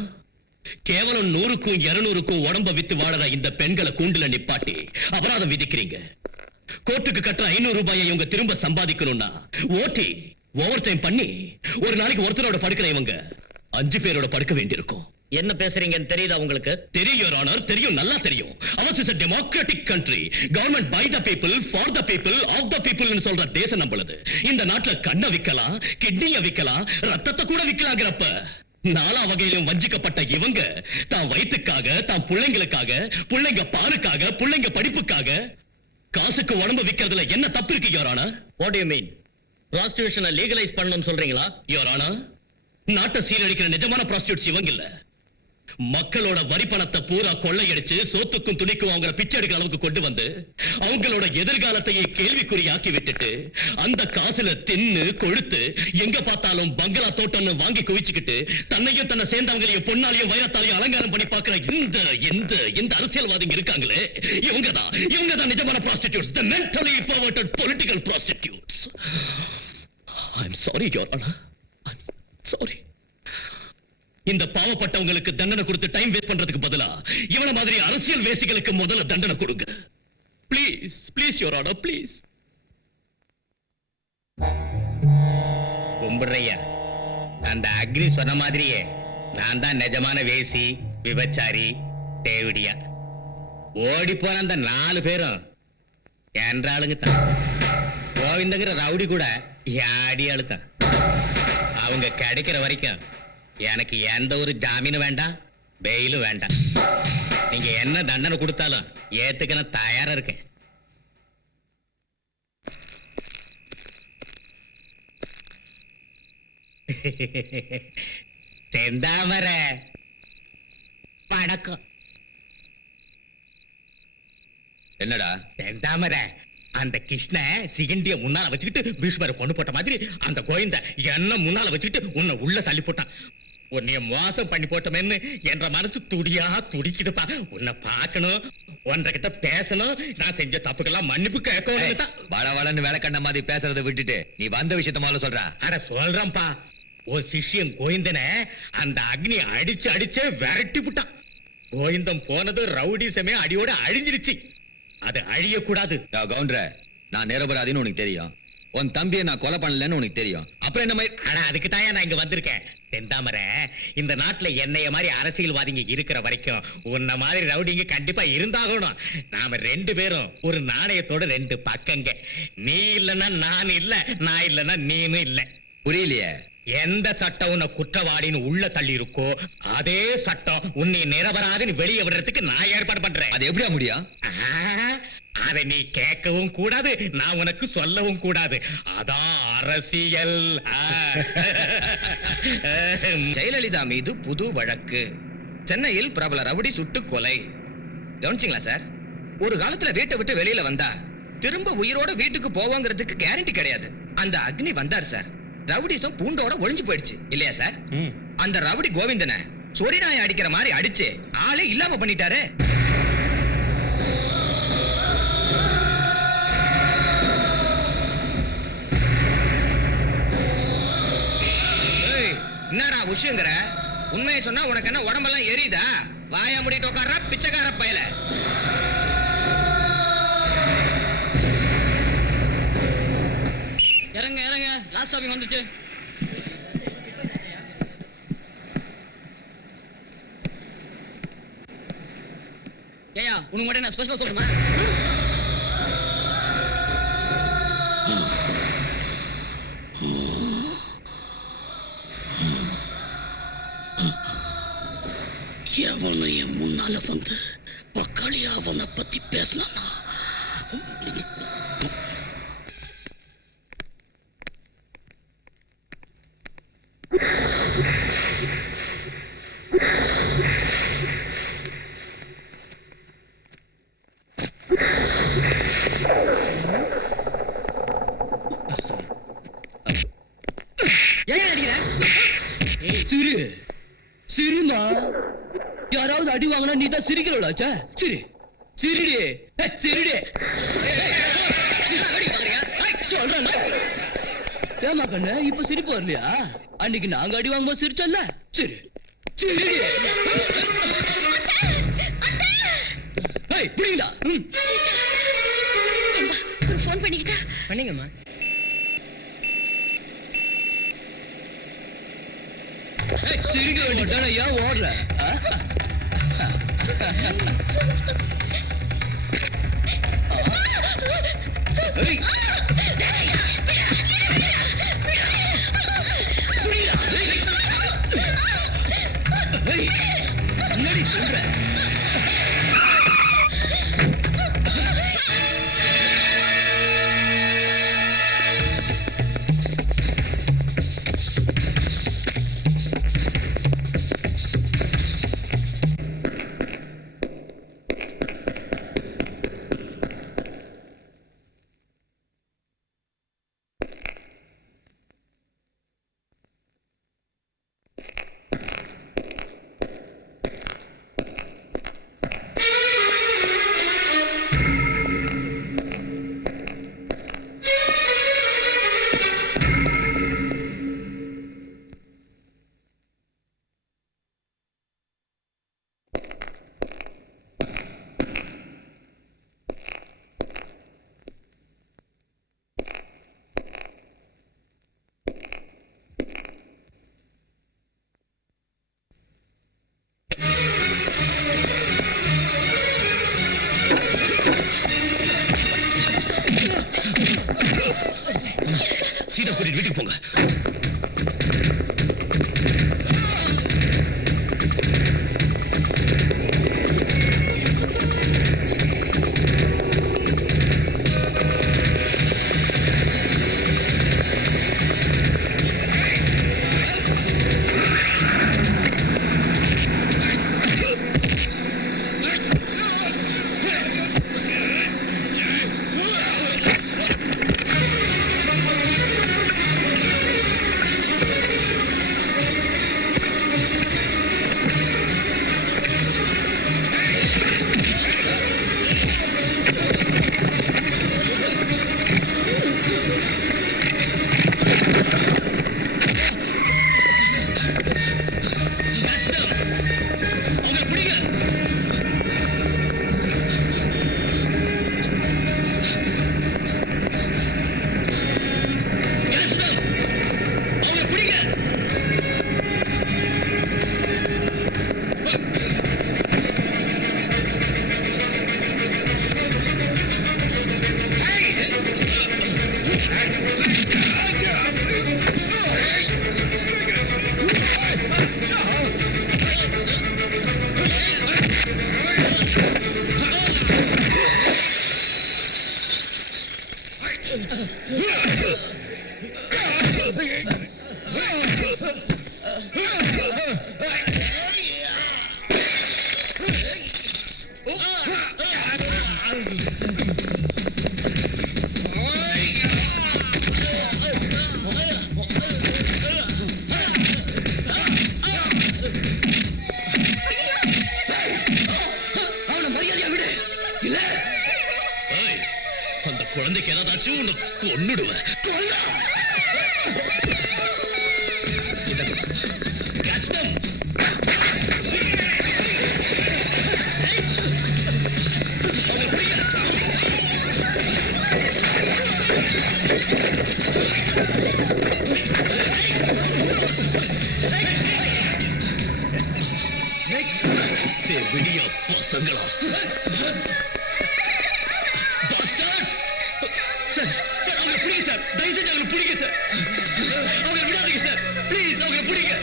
கேவலம் 100க்கும் 200க்கும் உடம்ப வித்து வாழற இந்த பெண்களை கூண்டுல நிப்பாட்டி அபராதம் விதிக்கிறீங்க. கோர்ட்டுக்கு கட்டுற 500 ரூபாயை இவங்க திரும்ப சம்பாதிக்கணும்னா ஓட்டி ஓவர் டைம் பண்ணி ஒரு நாளைக்கு ஒருத்தரோட படுக்கிற இவங்க 5 பேரோட படுக்க வேண்டியிருக்கும். என்ன பேசுறீங்கன்னு தெரியுதா உங்களுக்கு? தெரியும் யுவர் ஆனர், தெரியும், நல்லா தெரியும். Ours is a democratic country. Government by the people, for the people, of the people னு சொல்ற தேசம் நம்மளுது. இந்த நாட்டுல கண்ணை விக்கலாம், கிட்னியை விக்கலாம், ரத்தத்தை கூட விக்கலாங்கிறப்ப நாலா வகையிலும் வஞ்சிக்கப்பட்ட இவங்க தான் வயிற்றுக்காக, தான் பிள்ளைங்களுக்காக, பிள்ளைங்க பாலுக்காக, பிள்ளைங்க படிப்புக்காக காசுக்கு உடம்பு விக்கிறதுல என்ன தப்பு இருக்கு your honour? What you mean? ப்ராஸ்டியூஷனை லீகலைஸ் பண்ணணும்னு சொல்றீங்களா? யுவர் ஆனர், நாட்டை சீரழிக்கிற நிஜமான ப்ராஸ்டியூட்ஸ் இவங்க இல்ல. மக்களோட வரி பணத்தை பூரா கொள்ளையடிச்சு சோத்துக்கும் துணிக்கும் அவங்கள பிச்சை எடுக்கிற அளவுக்கு கொண்டு வந்து அவங்களோட எதிர்காலத்தையே கேள்விக்குறியாக்கி விட்டுட்டு அந்த காசுல தின்னு கொழுத்து எங்க பார்த்தாலும் பங்களா தோட்டம்னு வாங்கி குவிச்சுக்கிட்டு தன்னையும் தன்னை சேர்ந்தவங்களையும் பொன்னாலையும் வைரத்தாலையும் அலங்காரம் பண்ணி பார்க்கிற இந்த இந்த இந்த அரசியல்வாதிங்க இருக்காங்களே, இவங்க தான் நிஜமான prostitutes, the mentally perverted political prostitutes. I'm sorry, Your Honor. I'm sorry. இந்த பாவப்பட்டவங்களுக்கு தண்டனை கொடுத்து டைம் வேஸ்ட் பண்றதுக்கு பதிலா இவன மாதிரி அரசியல் வேசிகளுக்கு முதல்ல தண்டனை கொடுங்க. Please please your honour, please. கும்பிடுறையா, அந்த அக்னி சொன்ன மாதிரியே நான் தான் நிஜமான வேசி, விபச்சாரி, தேவிடியா. ஓடி போன அந்த 4 பேரும் என்ற ஆளுங்க தான். கோவிந்தங்கிற ரவுடி கூட யாடி ஆளுத்தான். அவங்க கிடைக்கிற வரைக்கும் எனக்கு எந்த ஒரு ஜாமீனும் வேண்டாம், பெயிலும் வேண்டாம். நீங்க என்ன தண்டனை கொடுத்தாலும் ஏத்துக்க நான் தயாரா இருக்கேன். செந்தாமரை வணக்கம். என்னடா செந்தாமரை, அந்த கிருஷ்ண சிகண்டிய முன்னால வச்சுக்கிட்டு பீஷ்மரை கொண்டு போட்ட மாதிரி அந்த கோவிந்த என்ன முன்னால வச்சுக்கிட்டு உன்னை உள்ள தள்ளி போட்டான். உன்னைய மோசம் பண்ணி போட்டோமேன்னு என்ற மனசு துடியா துடிக்குதுப்பா. உன்னை பார்க்கணும், ஒன்றைகிட்ட பேசணும், நான் செஞ்ச தப்புக்கெல்லாம் மன்னிப்பு கேட்கணும். வளவளன்னு வேலை கண்ட மாதிரி பேசுறதை விட்டுட்டு நீ வந்த விஷயத்த முதல்ல சொல்ற. அட சொல்றேன்ப்பா, ஒரு சிஷ்யன் கோவிந்தனை அந்த அக்னி அடிச்சே விரட்டி விட்டான். கோவிந்தம் போனது ரவுடிசமே அடியோட அழிஞ்சிருச்சு. அது அழியக்கூடாது. கவுண்டர, நான் நிரபராதின்னு உனக்கு தெரியும். உன் தம்பியை நான் கொலை பண்ணலன்னு உனக்கு தெரியும். அப்புறம் என்ன மாதிரி? ஆனா அதுக்கு தான் நான் இங்க வந்திருக்கேன். செந்தாமரை, இந்த நாட்டுல என்னைய மாதிரி அரசியல்வாதிங்க இருக்கிற வரைக்கும் உன்ன மாதிரி ரவுடிங்க கண்டிப்பா இருந்தாகணும். நாம 2 பேரும் ஒரு நாணயத்தோட 2 பக்கங்க. நீ இல்லன்னா நான் இல்ல, நான் இல்லன்னா நீனும் இல்ல. புரியலையே. எந்த சட்டம் உன்னை குற்றவாளின்னு உள்ள தள்ளி இருக்கோ அதே சட்டம் உன்னை நிரபராதின்னு வெளியே விடுறதுக்கு நான் ஏற்பாடு பண்றேன். அது எப்படியா முடியும்? அதை நீ கேட்கவும் கூடாது, நான் உனக்கு சொல்லவும் கூடாது. அதான் அரசியல். ஜெயலலிதா மீது புது வழக்கு. சென்னையில் பிரபல ரவுடி சுட்டு கொலை. கவனிச்சிங்களா சார்? ஒரு காலத்துல வீட்டை விட்டு வெளியில வந்தா திரும்ப உயிரோட வீட்டுக்கு போவோங்கிறதுக்கு கேரண்டி கிடையாது. அந்த அக்னி வந்தார் சார், ரவுடிசம் பூண்டோட ஒழிஞ்சு போயிடுச்சு இல்லையா சார்? அந்த ரவுடி கோவிந்தனை சொரி நாயை அடிக்கிற மாதிரி அடிச்சு ஆளே இல்லாம பண்ணிட்டாரு. என்னடா விஷயங்கிற? உண்மையை சொன்னா உனக்கு என்ன உடம்பெல்லாம் எரியுதா? வாயா முடிட்டு உட்கார்ற பிச்சைக்கார பயல. இறங்க இறங்க, லாஸ்ட் ஸ்டாப்பிங் வந்துச்சு. ஏயா, உனக்கு மட்டும் நான் ஸ்பெஷலா சொல்லுமா? எவனை என் முன்னால வந்து பக்காளியா அவனை பத்தி பேசினானா ஏன் அடிக்கிற? சிரி சிரிமா, யாராவது அடி வாங்கினா நீ தான் சிரிக்கிறோடாச்சா? சிரி சிரிடி சிரிடி சொல்றேன். ஏமா கண்ணு இப்ப சிரிப்பு வரலையா? அன்னைக்கு நாங்க அடி வாங்கும்போது சிரிச்சோம்ல, சரி சரி. ஏய், புரியுதா? ஒரு ஃபோன் பண்ணிக்கிட்டா? பண்ணிங்கம்மா. சிரிக்க வேண்டியதானே, ஏன் ஓடுற? ஏய், ஏய், என்னடி சொல்ற? சீதா கூட்டிட்டு வீட்டுக்கு போங்க. அந்த குழந்தைக்கு ஏதாச்சும் உன்னை கொன்னுடுவேன். கஷ்டம். விடியா பசங்களா. சார் சார் அவங்க பிடிங்க சார், தயவு செஞ்சு அவங்க பிடிங்க சார், அவங்க விடாதீங்க சார், ப்ளீஸ் அவங்க பிடிங்க.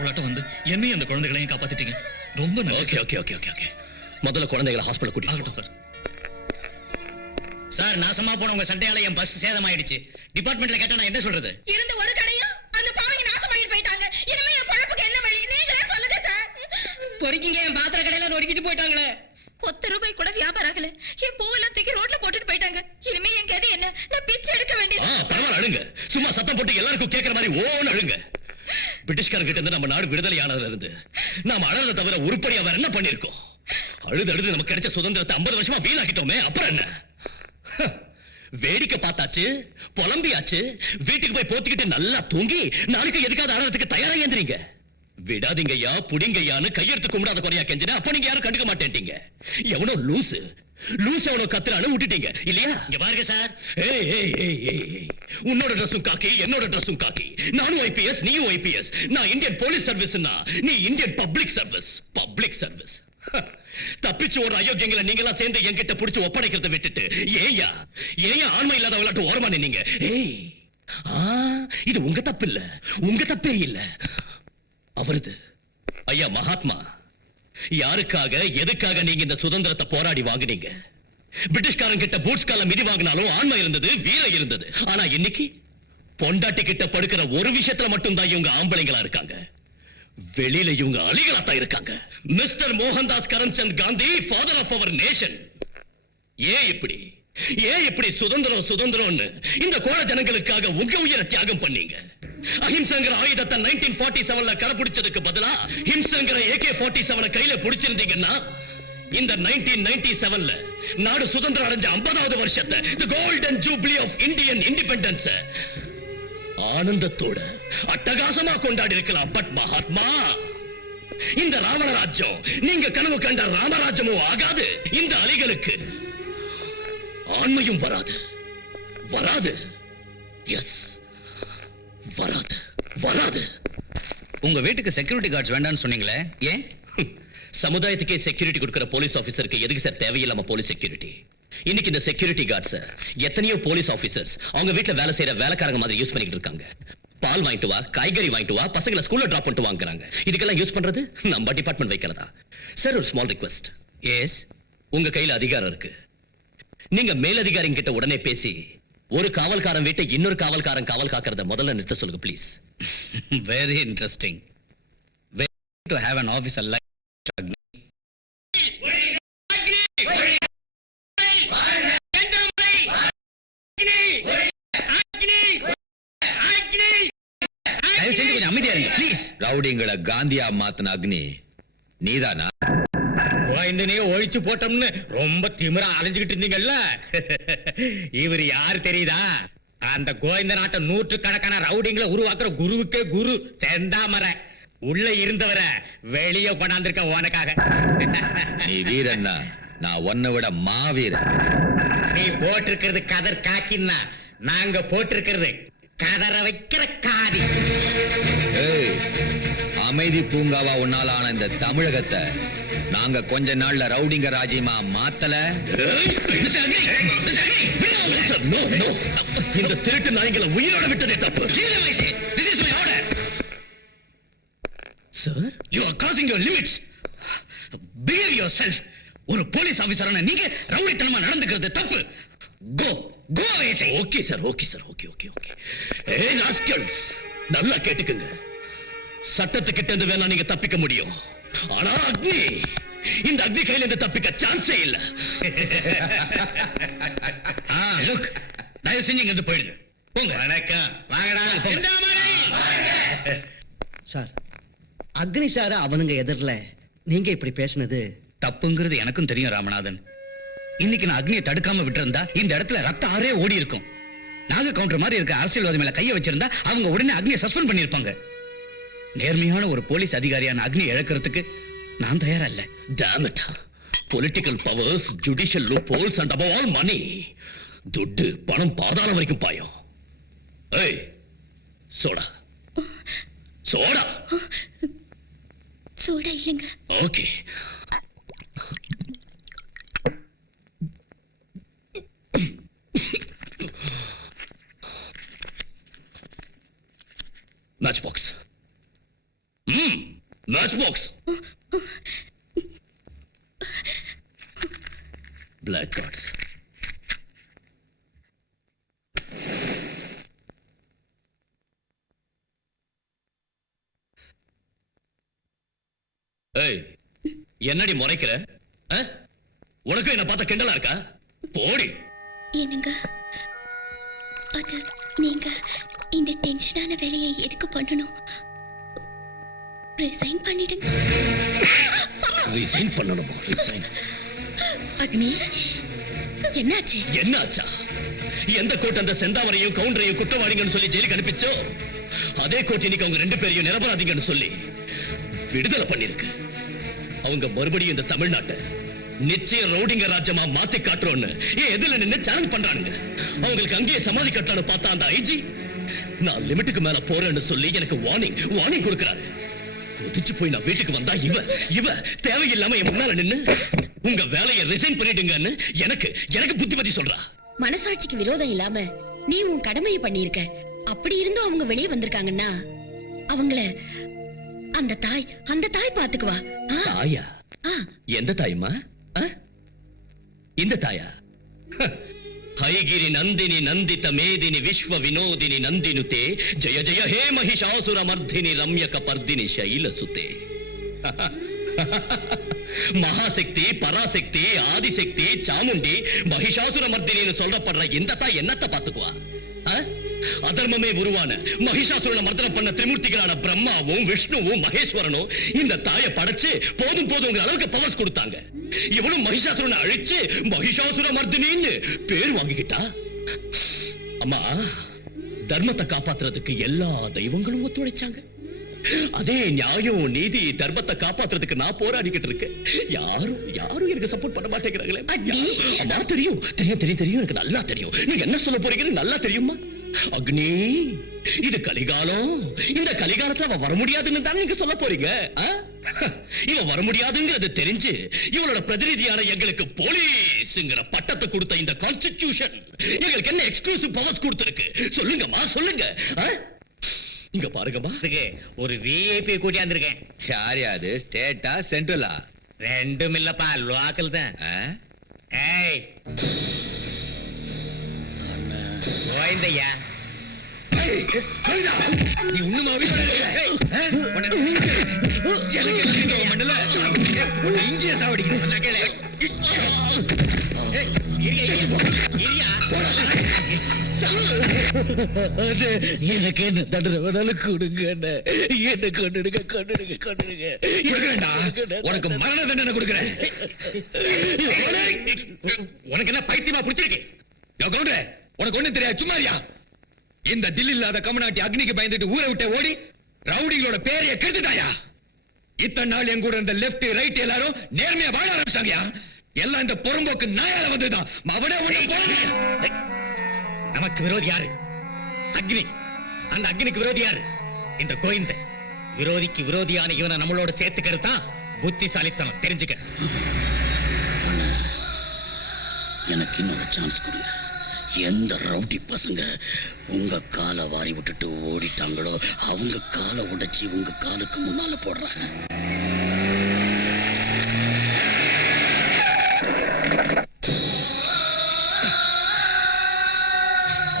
கடவுளாட்டம் வந்து என்னையும் அந்த குழந்தைகளையும் காப்பாத்திட்டீங்க. ரொம்ப okay okay okay okay okay முதல்ல குழந்தைகளை ஹாஸ்பிடல் கூட்டிட்டு ஆகட்டும் சார். சார் நாசமா போன உங்க சண்டையால என் பஸ் சேதமாயிடுச்சு. டிபார்ட்மெண்ட்ல கேட்டா நான் என்ன சொல்றது? இருந்த ஒரு கடையும் அந்த பாவங்க நாசம் பண்ணிட்டு போயிட்டாங்க. இனிமே என் பொழப்புக்கு என்ன வழி? நீங்களே சொல்லுங்க சார். பொறுக்கிங்க, என் பாத்திர கடையில நொறுக்கிட்டு போயிட்டாங்களே. ₹1 கூட வியாபாரம் ஆகல. என் பூவெல்லாம் தூக்கி ரோட்ல போட்டுட்டு போயிட்டாங்க. இனிமே என் கதை என்ன? நான் பிச்சை எடுக்க வேண்டியது. பரவாயில்ல அழுங்க. சும்மா சத்தம் போட்டு எல்லாருக்கும் கேட்கிற மாதிரி ஓன்னு அழுங்க. பிரிட்டிஷ்காரங்க கிட்ட இருந்து நம்ம நாடு விடுதலை ஆனதுல இருந்து நாம அழறத தவிர உருப்படியா வேற என்ன பண்ணிருக்கோம்? அழுது அழுது நமக்கு கிடைச்ச சுதந்திரத்தை 50 வருஷமா வீணாக்கிட்டோமே. அப்புறம் என்ன? வேடிக்கை பார்த்தாச்சு, புலம்பியாச்சு, வீட்டுக்கு போய் போத்திக்கிட்டு நல்லா தூங்கி நாளைக்கு எதுக்காவது அழறதுக்கு தயாரா ஏந்திரீங்க. விடாதீங்கய்யா புடிங்கய்யான்னு கையெடுத்து கும்பிடாத குறையா கெஞ்சினா அப்ப நீங்க யாரும் கண்டுக்க மாட்டேன்ட்டீங்க. எவனோ லூசு எவனோ கத்துறான்னு விட்டுட்டீங்க இல்லையா? இங்க பாருங்க சார், ஏய் ஏய் ஏய் ஏய் உன்னோட ட்ரெஸ்ஸும் காக்கி, என்னோட ட்ரெஸ்ஸும் காக்கி. நானும் ஐபிஎஸ், நீயும் ஐபிஎஸ். நான் இந்தியன் போலீஸ் சர்வீஸ்னா நீ Indian public service. Public service தப்பிச்சு ஒரு அயோக்கியங்களை நீங்களா சேர்ந்து என்கிட்ட புடிச்சு ஒப்படைக்கிறத விட்டுட்டு ஏயா ஆண்மை இல்லாத விளையாட்டு ஓரமா நின்னீங்க. ஏய் இது உங்க தப்பு இல்ல, உங்க தப்பே இல்ல, அவரது. ஐயா மகாத்மா, யாருக்காக எதுக்காக நீங்க இந்த சுதந்திரத்தை போராடி வாங்குனீங்க? பிரிட்டிஷ்காரன் கிட்ட பூட்ஸ் கால மிதி வாங்கினாலும் ஆண்மை இருந்தது, வீரம் இருந்தது. ஆனா இன்னைக்கு பொண்டாட்டி கிட்ட படுக்கிற ஒரு விஷயத்துல மட்டும்தான் இவங்க ஆம்பளைங்களா இருக்காங்க. வெளியில இவங்க அலிகளா தான் இருக்காங்க. Mister Mohandas Karamchand Gandhi, father of our nation. ஏன் இப்படி சுதந்திரம் சுதந்திரம்னு இந்த கோழ ஜனங்களுக்காக உங்க உயிரை தியாகம் பண்ணீங்க? அஹிம்சங்கிற ஆயுதத்தை 1947ல கடைபிடிச்சதுக்கு பதிலா ஹிம்சங்கிற AK-47 கையில பிடிச்சிருந்தீங்கன்னா இந்த 1997ல நாடு சுதந்திரம் அடைஞ்ச 50வது வருஷத்தை, the golden jubilee of Indian independence, ஆனந்தத்தோட அட்டகாசமா கொண்டாடி இருக்கலாம். பட் மகாத்மா, இந்த ராவண ராஜ்யம் நீங்க கனவு கண்ட ராமராஜ்யமும் ஆகாது. இந்த அலிகளுக்கு ஆண்மையும் வராது. எஸ், வராது. உங்க வீட்டுக்கு செக்யூரிட்டி கார்ட்ஸ் வேண்டாம்னு சொன்னீங்களே, ஏன்? சமுதாயத்துக்கே செக்யூரிட்டி கொடுக்கிற போலீஸ் ஆபீசருக்கு எதுக்கு சார் தேவையில்லாம போலீஸ் செக்யூரிட்டி? இன்னைக்கு இந்த செக்யூரிட்டி கார்ட்ஸ் எத்தனையோ போலீஸ் ஆபீசர்ஸ் அவங்க வீட்டுல வேலை செய்யற வேலைக்காரங்க மாதிரி யூஸ் பண்ணிட்டு இருக்காங்க. பால் வாங்கிட்டு வா, காய்கறி வாங்கிட்டு வா, பசங்களை ஸ்கூல்ல டிராப் பண்ணிட்டு வாங்குறாங்க. இதுக்கெல்லாம் யூஸ் பண்றது நம்ம டிபார்ட்மெண்ட் வைக்கிறதா? சார் ஒரு ஸ்மால் ரிக்வெஸ்ட். எஸ், உங்க கையில அதிகாரம் இருக்கு. நீங்க மேலதிகாரிங்க கிட்ட உடனே பேசி ஒரு காவல்காரன் வீட்டை இன்னொரு காவல்காரன் காவல் காக்கிறத முதல்ல நிறுத்த சொல்லுங்க please. Very interesting. To have an officer like அமைதியா இருங்க ப்ளீஸ். ரவுடிங்களை காந்தியா மாத்தின அக்னி நீதானா? கோயந்தனையே ஒழிச்சு போட்டோம்னு ரொம்ப திமிரா அலைஞ்சுக்கிட்டு இருந்தீங்கல்ல. இவர் யாரு தெரியுதா? அந்த கோயந்த நாட்டை 100கணக்கான ரவுடிங்களை உருவாக்குற குருவுக்கே குரு செந்தாமரை. உள்ள இருந்தவரை வெளியே கொண்டாந்துருக்க உனக்காக. நீ வீரன்னா நான் உன்னை விட மாவீரன். நீ போட்டிருக்கிறது கதர் காக்கின்னா, நாங்க போட்டிருக்கிறது கதற வைக்கிற காதி. ஏய், அமைதி பூங்காவா உன்னாலான இந்த தமிழகத்தை நாங்க கொஞ்ச நாள்ல ரவுடிங்க ராஜ்யமா மாத்தல. இந்த திருட்டு நாய்களை உயிரோட விட்டதே தப்பு. Sir, you are crossing your limits. Behave yourself. ஒரு போலீஸ் ஆபீசரான நீங்க ரவுடித்தனமா நடந்துக்கிறது தப்பு. Go go away. Okay sir, okay sir, okay okay okay. ஏய் ராஸ்கல்ஸ், நல்லா கேட்டுக்குங்க. சட்டத்துக்கிட்ட இருந்து வேணா நீங்க தப்பிக்க முடியும். ஆனா அக்னி, இந்த அக்னி கையில இருந்து தப்பிக்க சான்ஸே இல்ல. லுக், தயவு செஞ்சு இங்க இருந்து போயிடுங்க. போங்க. வணக்கம். வாங்கடா. சார், அக்னி சார் அவனுங்க எதிரில் நீங்க இப்படி பேசுனது தப்புங்கிறது எனக்கும் தெரியும் ராமநாதன். இன்னைக்கு நான் அக்னியை தடுக்காம விட்டிருந்தா இந்த இடத்துல ரத்த ஆறே ஓடி இருக்கும். நாக கவுண்டர் மாதிரி இருக்க அரசியல்வாதி மேல கையை வச்சிருந்தா அவங்க உடனே அக்னியை சஸ்பெண்ட் பண்ணிருப்பாங்க. நேர்மையான ஒரு போலீஸ் அதிகாரியான அக்னி இழக்கிறதுக்கு நான் தயாரா இல்ல. Damn it. Political powers, judicial loopholes and above all money. துட்டு பணம் பாதாளம் வரைக்கும் பாயும். ஏய், சோடா சோடா. சோடா இல்லைங்க. Okay. Matchbox. Matchbox. Black cards. ஏய், என்னடி முறைக்கிற? உனக்கு என்ன பார்த்தா கிண்டலா இருக்கா? போடி. என்னங்க அது நீங்க இந்த டென்ஷனான வேலையை எதுக்கு பண்ணணும்? ரிசைன் பண்ணிடுங்க. ரிசைன் பண்ணணுமா? ரிசைன். அக்னி என்னாச்சு? என்னாச்சா? எந்த கோர்ட் அந்த செந்தாமரையும் கவுண்டரையும் குற்றவாளிங்கன்னு சொல்லி ஜெயிலுக்கு அனுப்பிச்சோ அதே கோர்ட் இன்னைக்கு அவங்க 2 பேரையும் நிரபராதிங்கன்னு சொல்லி விடுதலை பண்ணிருக்கு. அவங்க மறுபடியும் இந்த தமிழ்நாட்டை நிச்சயம் ரவுடிங்க ராஜ்யமா மாத்தி காட்டுறோன்னு எதுல நின்னு சேலஞ்ச் பண்றானுங்க. அவங்களுக்கு அங்கேயே சமாதி கட்டலான்னு பார்த்தா அந்த ஐஜி நான் லிமிட்டுக்கு மேல போறேன்னு சொல்லி எனக்கு வார்னிங் கொடுக்கறாரு. கொதிச்சு போய் நான் வீட்டுக்கு வந்தா இவ தேவையில்லாம என் முன்னால நின்னு உங்க வேலையை ரிசைன் பண்ணிடுங்கன்னு எனக்கு புத்திமதி சொல்றா. மனசாட்சிக்கு விரோதம் இல்லாம நீ உன் கடமையை பண்ணியிருக்க. அப்படி இருந்தும் அவங்க வெளியே வந்திருக்காங்கன்னா அவங்கள அந்த தாய் பாத்துக்குவா. தாயா? எந்த தாய்மா? இந்த தாயா? ஹைகிரி நந்தினி நந்தித மேதினி விஸ்வ வினோதினி நந்தினுதே ஜய ஜய ஹே மಹಿಷಾಸುರ மர்தினி ரம்யக பர்தினி ಶೈಲಸುತೆ. மகாசக்தி, பராசக்தி, ஆதிசக்தி, சாமுண்டி, மகிஷாசுர மர்தினின்னு சொல்லப்படுற இந்த தாய் என்னத்த பாத்துக்குவா? அதர்மமே உருவான மகிஷாசுரனை மர்தனம் பண்ண திரிமூர்த்திகளான பிரம்மாவும் விஷ்ணுவும் மகேஸ்வரனும் இந்த தாயை படைச்சு போதும் அளவுக்கு பவர்ஸ் கொடுத்தாங்க. இவனும் மகிஷாசுரனை அழிச்சு மகிஷாசுர மர்தினின்னு பேர் வாங்கிக்கிட்டா. அம்மா, தர்மத்தை காப்பாத்துறதுக்கு எல்லா தெய்வங்களும் ஒத்துழைச்சாங்க. அதே நியாயம் நீதி தர்மத்தை காப்பாத்துறதுக்கு நான் போராடிக்கிட்டு இருக்கேன். யாரும் எனக்கு சப்போர்ட் பண்ண மாட்டேங்கிறாங்களே. அம்மா, தெரியும் எனக்கு நல்லா தெரியும். நீங்க என்ன சொல்ல போறீங்கன்னு நல்லா தெரியுமா? அக்னி, இது கலிகாலம். இந்த கலிகாலத்துல அவ வர முடியாதுன்னு தான் நீங்க சொல்ல போறீங்க. இவ வர முடியாதுங்கிறது தெரிஞ்சு இவளோட பிரதிநிதியான எங்களுக்கு போலீஸ்ங்கிற பட்டத்தை கொடுத்த இந்த கான்ஸ்டிடியூஷன் எங்களுக்கு என்ன எக்ஸ்க்ளூசிவ் பவர்ஸ் கொடுத்திருக்கு? சொல்லுங்கம்மா, சொல்லுங்க. இங்க பாருங்கம்மா, ஒரு விஐபி கூட்டியாந்துருக்கேன். யார் யாது? ஸ்டேட்டா சென்ட்ரலா? ரெண்டும் இல்லப்பா, லோக்கல் தான். ஏய் கோயந்தையா, நீ உண்மையாவே இங்கே சாவடிக்கிறேன். எனக்கு என்ன தண்டனை வேணாலும் கொடுங்க. என்ன கொண்டுடுங்க. உனக்கு மரண தண்டனை கொடுக்கிறேன். உனக்கு என்ன பைத்தியமா பிடிச்சிருக்கு? உனக்கு ஒண்ணு தெரியாது, சும்மாரியா? இந்த தில் இல்லாத கமநாட்டி அக்னிக்கு பயந்துட்டு ஊரை விட்டு ஓடி ரவுடிகளோட பேரைய கெடுத்துட்டாயா? இத்தனை நாள் என் கூட இந்த லெப்ட் ரைட் எல்லாரும் நேர்மையா வாழ ஆரம்பிச்சாங்கயா. எல்லாம் இந்த புறம்போக்கு நாயால வந்ததுதான். நமக்கு விரோதி யாரு? அக்னி. அந்த அக்னிக்கு விரோதி யாரு? இந்த கோவிந்த. விரோதிக்கு விரோதியான இவனை நம்மளோட சேர்த்துக்கிறது தான் புத்திசாலித்தனம். தெரிஞ்சுக்க. எனக்கு இன்னொரு சான்ஸ் கொடுங்க. எந்த ரவுடி பசங்க உங்க காலை வாரி விட்டுட்டு ஓடிட்டாங்களோ அவங்க காலை உடைச்சி உங்க காலுக்கு முன்னால போடுறாங்க.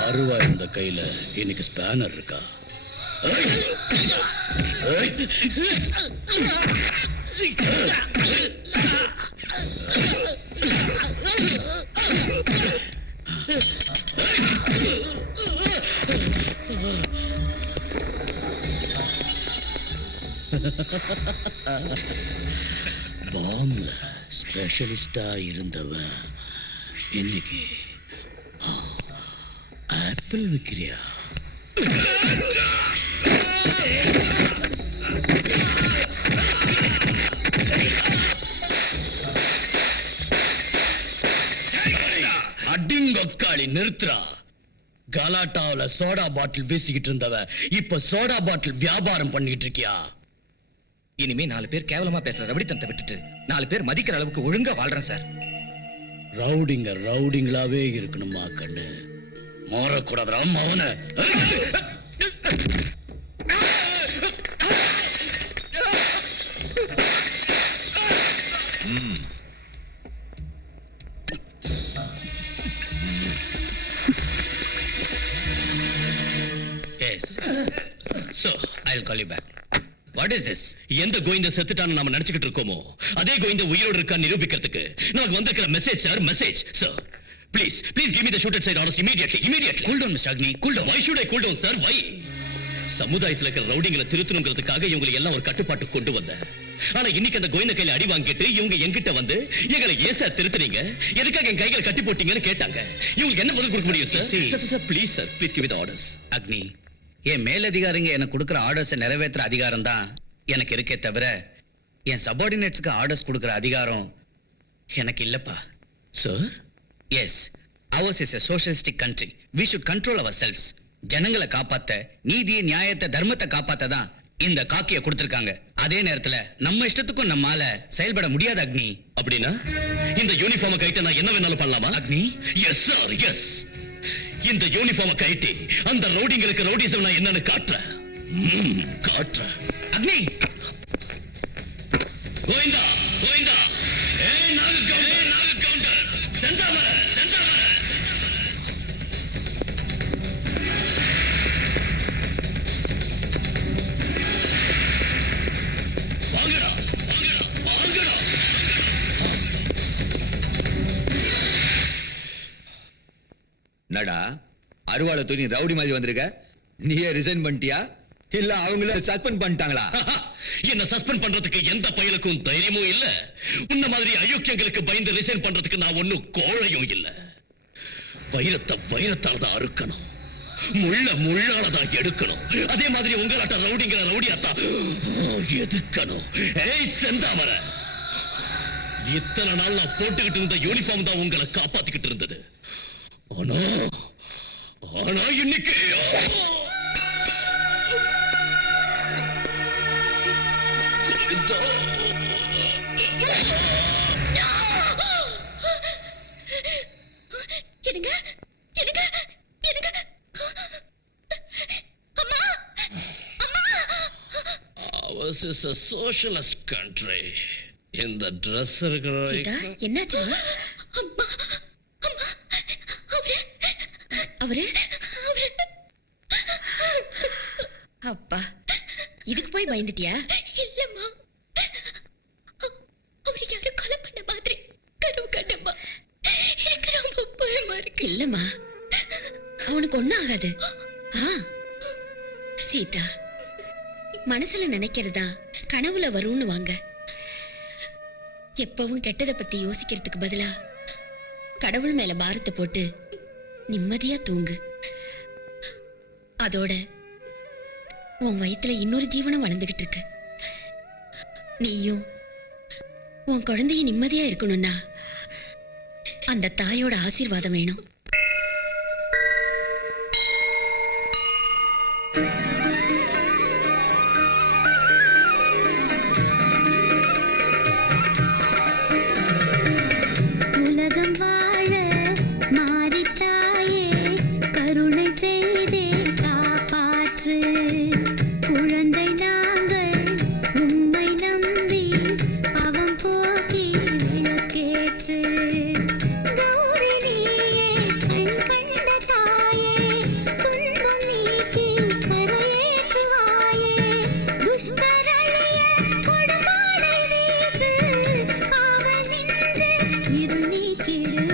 அருவா இந்த கையில இன்னைக்கு ஸ்பேனர் இருக்கா? பாம்ல ஸ்பெஷலிஸ்டா இருந்தவன் இன்னைக்கு ஆப்பிள் விக்கிறியா? அடிங்கொக்காளி நிறுத்துறா. கலாட்டாவில சோடா பாட்டில் வீசிக்கிட்டு இருந்தவ இப்ப சோடா பாட்டில் வியாபாரம் பண்ணிட்டு இருக்கியா? இனிமே 4 பேர் கேவலமா பேசுற ரவுடித்தனத்தை விட்டுட்டு 4 பேர் மதிக்கிற அளவுக்கு ஒழுங்கா வாழ்றேன் சார். ரவுடிங்களாவே இருக்கணுமா கண்ணு? மாறக்கூடாது அவன. So I'll call you back. What is this? எந்த கோவிந்த செத்துட்டான்னு நாம நினைச்சுக்கிட்டு இருக்கோமோ அதே கோவிந்த உயிரோடு இருக்கான்னு நிரூபிக்கிறதுக்கு நமக்கு வந்திருக்கிற message sir message sir please give me the shooter side orders immediately Cool down, Mr. Agni. Cool down. why should I cool down sir why சமுதாயத்துல இருக்கிற ரவுடிங்களை திருத்தணுங்கிறதுக்காக இவங்களை எல்லாம் ஒரு கட்டுப்பாட்டு கொண்டு வந்தேன் ஆனா இன்னைக்கு அந்த கோவிந்த கையில அடி வாங்கிட்டு இவங்க என்கிட்ட வந்து எங்களை ஏன் சார் திருத்துறீங்க எதுக்காக என் கைகளை கட்டி போட்டீங்கன்னு கேட்டாங்க இவங்களுக்கு என்ன பதில் கொடுக்க முடியும் sir please give me the orders அக்னி, என் மேலதிகாரிங்க எனக்கு கொடுக்குற ஆர்டர்ஸை நிறைவேற்றுற அதிகாரம் தான் எனக்கு இருக்கே தவிர என் சபார்டினேட்ஸ்க்கு ஆர்டர்ஸ் கொடுக்குற அதிகாரம் எனக்கு இல்லப்பா. Sir yes, ours is a socialistic country. We should control ourselves. ஜனங்களை காப்பாத்த, நீதி நியாயத்தை தர்மத்தை காப்பாத்த தான் இந்த காக்கியை கொடுத்திருக்காங்க. அதே நேரத்துல நம்ம இஷ்டத்துக்கும் நம்மால செயல்பட முடியாது அக்னி. அப்படின்னா இந்த யூனிஃபார்மை கைட்ட நான் என்ன வேணாலும் பண்ணலாமா அக்னி, எஸ் சார் எஸ் இந்த யூனிஃபார்மை கைட்டி அந்த ரவுடிங்களுக்கு ரவுடிசம் நான் என்னன்னு காட்டுறேன் காட்டுறேன் அக்னி, கோவிந்தா கோவிந்தா ஏய் நாகு கவுண்டர் செந்தாமர வாங்கடா வாங்கடா நடா அருவாளை தூக்கி ரவுடி மாதிரி வந்திருக்க, நீயே ரிசைன் பண்ணிட்டியா இல்ல அவங்கள சஸ்பெண்ட் பண்ணிட்டாங்களா? என்ன சஸ்பெண்ட் பண்றதுக்கு எந்த பயலுக்கும் தைரியமும் இல்ல. உன்ன மாதிரி அயோக்கியங்களுக்கு பயந்து ரிசைன் பண்றதுக்கு நான் ஒண்ணும் கோழையும் இல்ல. வைரத்தால தான் அறுக்கணும், முள்ளால தான் எடுக்கணும். அதே மாதிரி உங்களாட்ட ரவுடிங்கிற ரவுடியாத்தா எதுக்கணும். ஏய் செந்தாமர, இத்தனை நாள் நான் போட்டுக்கிட்டு இருந்த யூனிஃபார்ம் தான் உங்களை காப்பாத்திக்கிட்டு இருந்தது. ஆனா இன்னைக்கு என்னங்க என்னங்க என்னங்க அம்மா அம்மா ours is a socialist country. இந்த dress இருக்கிற சீதா, என்னாச்சு? அம்மா அம்மா அவரு அப்பா, இதுக்கு போய் பயந்துட்டியா? இல்லம்மா, அவரை யாரும் கொலை பண்ண மாதிரி கனவு கண்டம்மா. எனக்கு ரொம்ப பயமா இருக்கு. இல்லம்மா, அவனுக்கு ஒண்ணும் ஆகாது. சீதா, மனசுல நினைக்கிறதா கனவுல வரும்னு வாங்க. எப்பவும் கெட்டதை பத்தி யோசிக்கிறதுக்கு பதிலா கடவுள் மேல பாரத்தை போட்டு நிம்மதியா தூங்கு. அதோட உன் வயித்துல இன்னொரு ஜீவனம் வளர்ந்துகிட்டு இருக்கு. நீயும் உன் குழந்தைய நிம்மதியா இருக்கணும்னா அந்த தாயோட ஆசீர்வாதம் வேணும். உலகம் வாழ மாறித்தாயே, கருணை செய்தே காப்பாற்று. குழந்தை நாங்கள் உம்மை நம்பி அவன் போக்கி விளக்கேற்று. கௌரி நீயே கண் கண்ட தாயே, துன்பம் நீக்கி கரையேற்றுவாயே. துஷ்டரழிய கொடுமாலை வீசு, காவல் நின்று இருள் நீக்கிடு.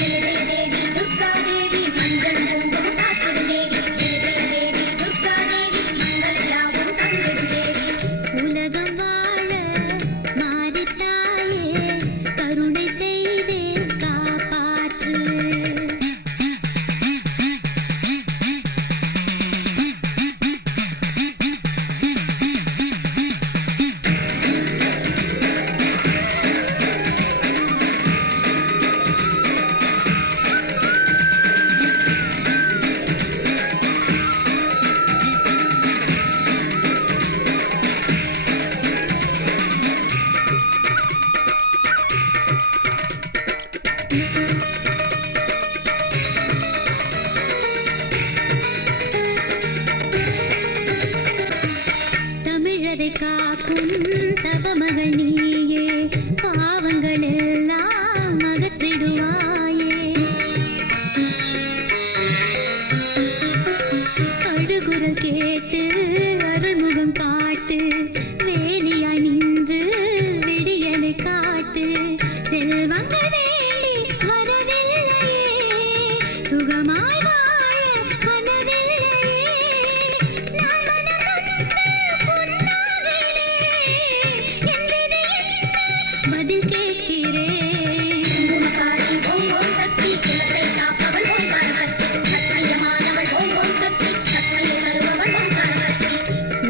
ஜெயதேவி துர்கா தேவி மஞ்சள் குங்குமம் காத்திடு தேவி. ஜெயதேவி துர்கா தேவி மங்கள் யாவும் தந்திடு தேவி. உலகம் வாழ மாறித்தாயே, கருணை செய்தே காப்பாற்று. தமிழரை காக்கும் தவமகள் நீயே, பாவங்கள் எல்லாம் அகற்றிடுவாயே. அழுகுரல் கேட்டு அருள்முகம் காட்டு வேலியாய் நின்று விடியலை காட்டு செல்வங்கள் வேண்டி வரவில்லையே சுகமாய் வாழ கனவில்லையே நான் மனம் நொந்து புண்ணாகிறேன் என்றதே பதில் கேட்கிறேன்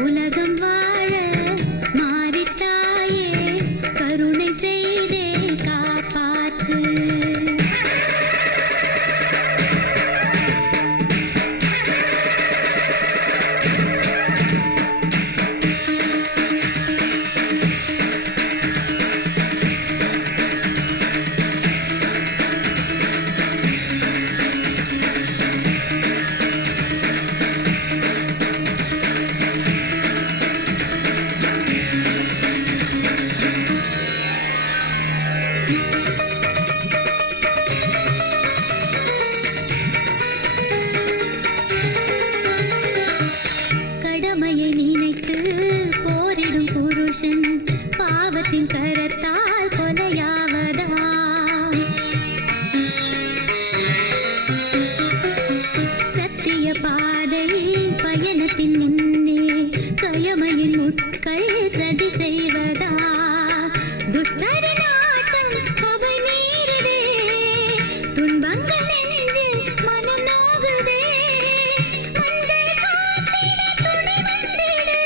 உலகம் வாழ மாறித்தாயே கருணை செய்தே காப்பாற்று கடமையை நினைத்து போரிடும் புருஷன் பாவத்தின் கரத்தால் கொலையாவதா சத்திய பாதை பயணத்தின் முன்னே கயமையின் முட்கள் சதி செய்வதா துஷ்டர நாட்டம் சபை மீறுதே துன்பங்கள் நெஞ்சு மனம் நோகுதே மஞ்சள் காத்திட துணி வந்திடு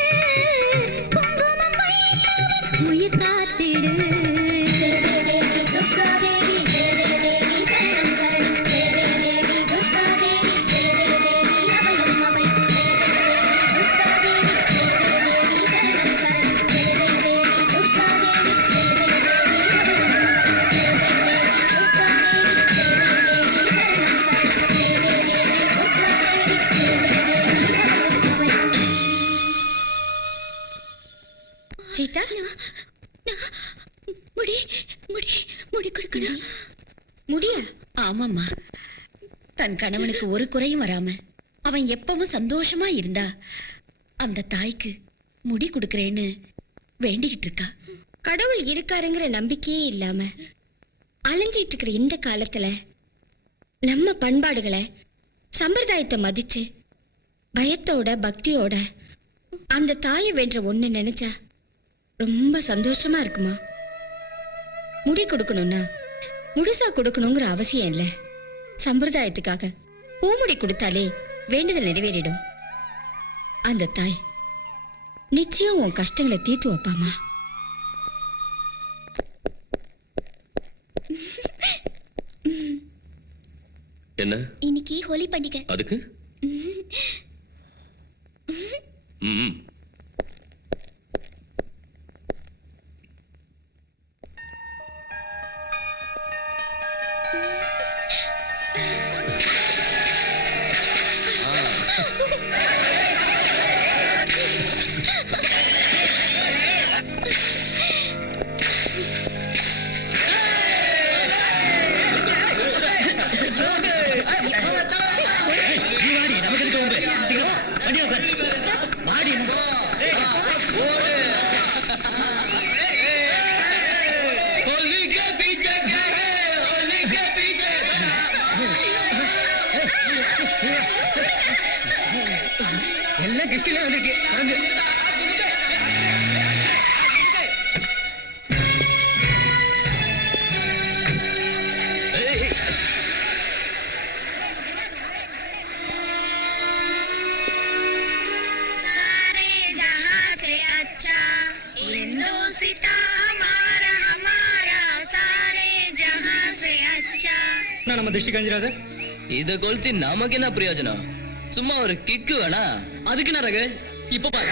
குங்குமம் வைத்தவன் உயிர் காத்திடு சீதா முடி முடி முடி கொடுக்கணும் முடியா? ஆமாம்மா. தன் கணவனுக்கு ஒரு குறையும் வராம அவன் எப்பவும் சந்தோஷமா இருந்தா அந்த தாய்க்கு முடி கொடுக்கறேன்னு வேண்டிக்கிட்டு இருக்கா. கடவுள் இருக்காருங்கிற நம்பிக்கையே இல்லாம அலைஞ்சிட்டு இருக்கிற இந்த காலத்துல நம்ம பண்பாடுகளை சம்பிரதாயத்தை மதிச்சு பயத்தோட பக்தியோட அந்த தாயை வேண்ட ஒண்ணு நினைச்சா ரொம்ப சந்தோஷமா இருக்குமா. முடி கொடுக்கணும்னா முழுசா கொடுக்கணுங்கிற அவசியம் இல்லை. சம்பிரதாயத்துக்காக பூமுடி கொடுத்தாலே வேண்டுதல் நிறைவேறிடும். அந்த தாய் நிச்சயம் உன் கஷ்டங்களை தீர்த்து வைப்பாமா. என்ன இன்னைக்கு ஹோலி பண்டிகை. அதுக்கு ம். எல்லாம் கிறிஸ்டில வந்திருக்கு. நம்ம திருஷ்டி கஞ்சிராது. இத கொளுத்தி நமக்கு என்ன பிரயோஜனம்? சும்மா ஒரு கிக்கு வேணா. அதுக்கு என்ன ரகு? இப்ப பாரு.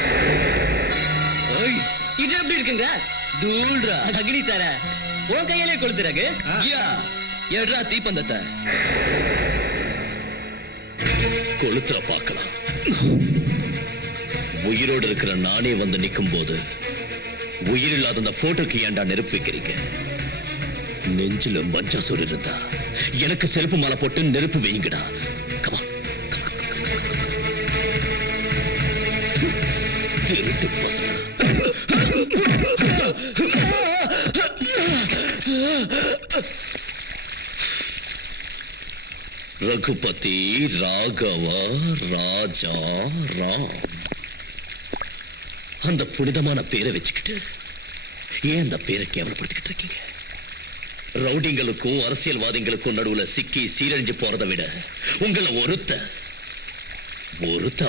இது எப்படி இருக்குங்க? தூள்ரா அக்னி சார உன் கையிலே கொளுத்து ரகு. யா எட்ரா தீப்பந்தத்தை கொளுத்துற பார்க்கலாம். உயிரோடு இருக்கிற நானே வந்து நிற்கும் போது உயிர் இல்லாத அந்த போட்டோக்கு ஏன்டா நெருப்பு வைக்கிறீங்க? நெஞ்சில மஞ்சள் இருந்தா எனக்கு செருப்பு மாலை போட்டு நெருப்பு வைங்கடா. கமா திருட்டு பசங்க. ரகுபதி ராகவ ராஜா ராம், அந்த புனிதமான பேரை வச்சுக்கிட்டு ஏன் அந்த பேரை கேவலப்படுத்திக்கிட்டு இருக்கீங்க? ரவுடிங்களுக்கும் அரசியல்வாதிகளுக்கும் நடுவுல சிக்கி சீரழிஞ்சு போறதை விட உங்களை ஒருத்த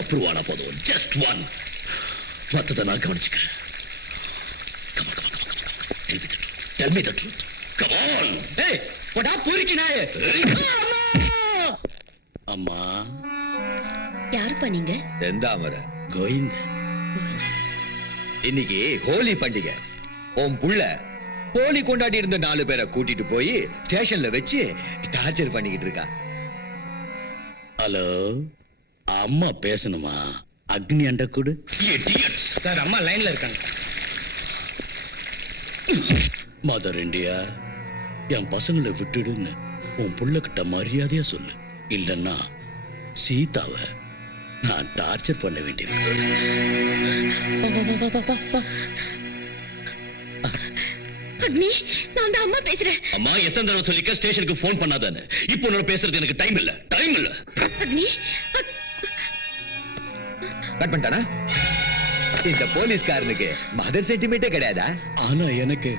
அப்ரூவ் ஆனா போதும். Just one. மத்தத நான் கவனிச்சுக்கிறேன். Come on, come on, come on, come on, come on. Tell me the truth. Come on. ஏய் போடா பூரிக்கு நாயே. அம்மா யாருப்பா நீங்க? செந்தாமர கோயிந்த. இன்னைக்கு ஹோலி பண்டிகை. உன் புள்ள ஹோலி கொண்டாடி இருந்த 4 பேரை கூட்டிட்டு போய் ஸ்டேஷன்ல வச்சு டார்ச்சர் பண்ணிக்கிட்டு இருக்கா. ஹலோ, அம்மா பேசணுமா? அக்னி அண்ட கூடு. Idiots. சார் அம்மா லைன்ல இருக்காங்க. மதர் இந்தியா, என் பசங்களை விட்டுடுன்னு உன் புள்ளகிட்ட மரியாதையா சொல்லு. இல்லன்னா சீதாவை நான் டார்ச்சர் பண்ண வேண்டியது. அக்னி, நான் தான் அம்மா பேசுறேன். அம்மா எத்தனை தடவை சொல்லிக்க ஸ்டேஷனுக்கு போன் பண்ணாதானே? இப்போ உன்னோட பேசுறது எனக்கு டைம் இல்ல. அக்னி, கட் பண்ணிட்டானா? இந்த போலீஸ்காரனுக்கு மதர் சென்டிமெண்டே கிடையாதா? ஆனா எனக்கு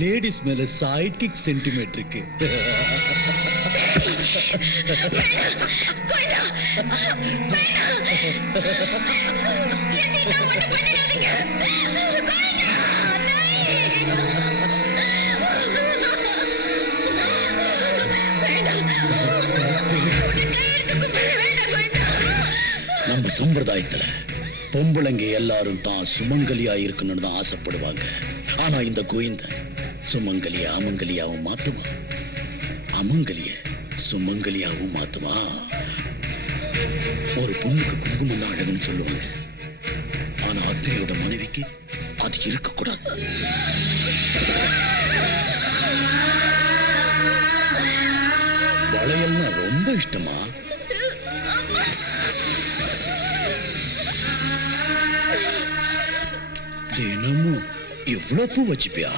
லேடிஸ் மேல சைக்கிக் சென்டிமெண்ட் இருக்கு. கோயிந்தா, வேண்டாம். என் சீதா மட்டும் பண்ணிடாதீங்க. கோயிந்தா, நம்ம சம்பிரதாயத்துல பொம்பளைங்க எல்லாரும் தான் சுமங்கலியா இருக்கணும்னு தான் ஆசைப்படுவாங்க. ஆனா இந்த கோயிந்த சுமங்கலியா அமங்கலியாவும் மாத்துமா, அமங்கலிய சுமங்கலியாவும் மாத்துமா. ஒரு பொண்ணுக்கு குங்குமம் தான் அழகுன்னு சொல்லுவாங்க. ஆனா அத்திரியோட மனைவிக்கு அது இருக்கக்கூடாது. வளையல்லாம் ரொம்ப இஷ்டமா? தினமும் இவ்வளவு பூ வச்சுப்பியா?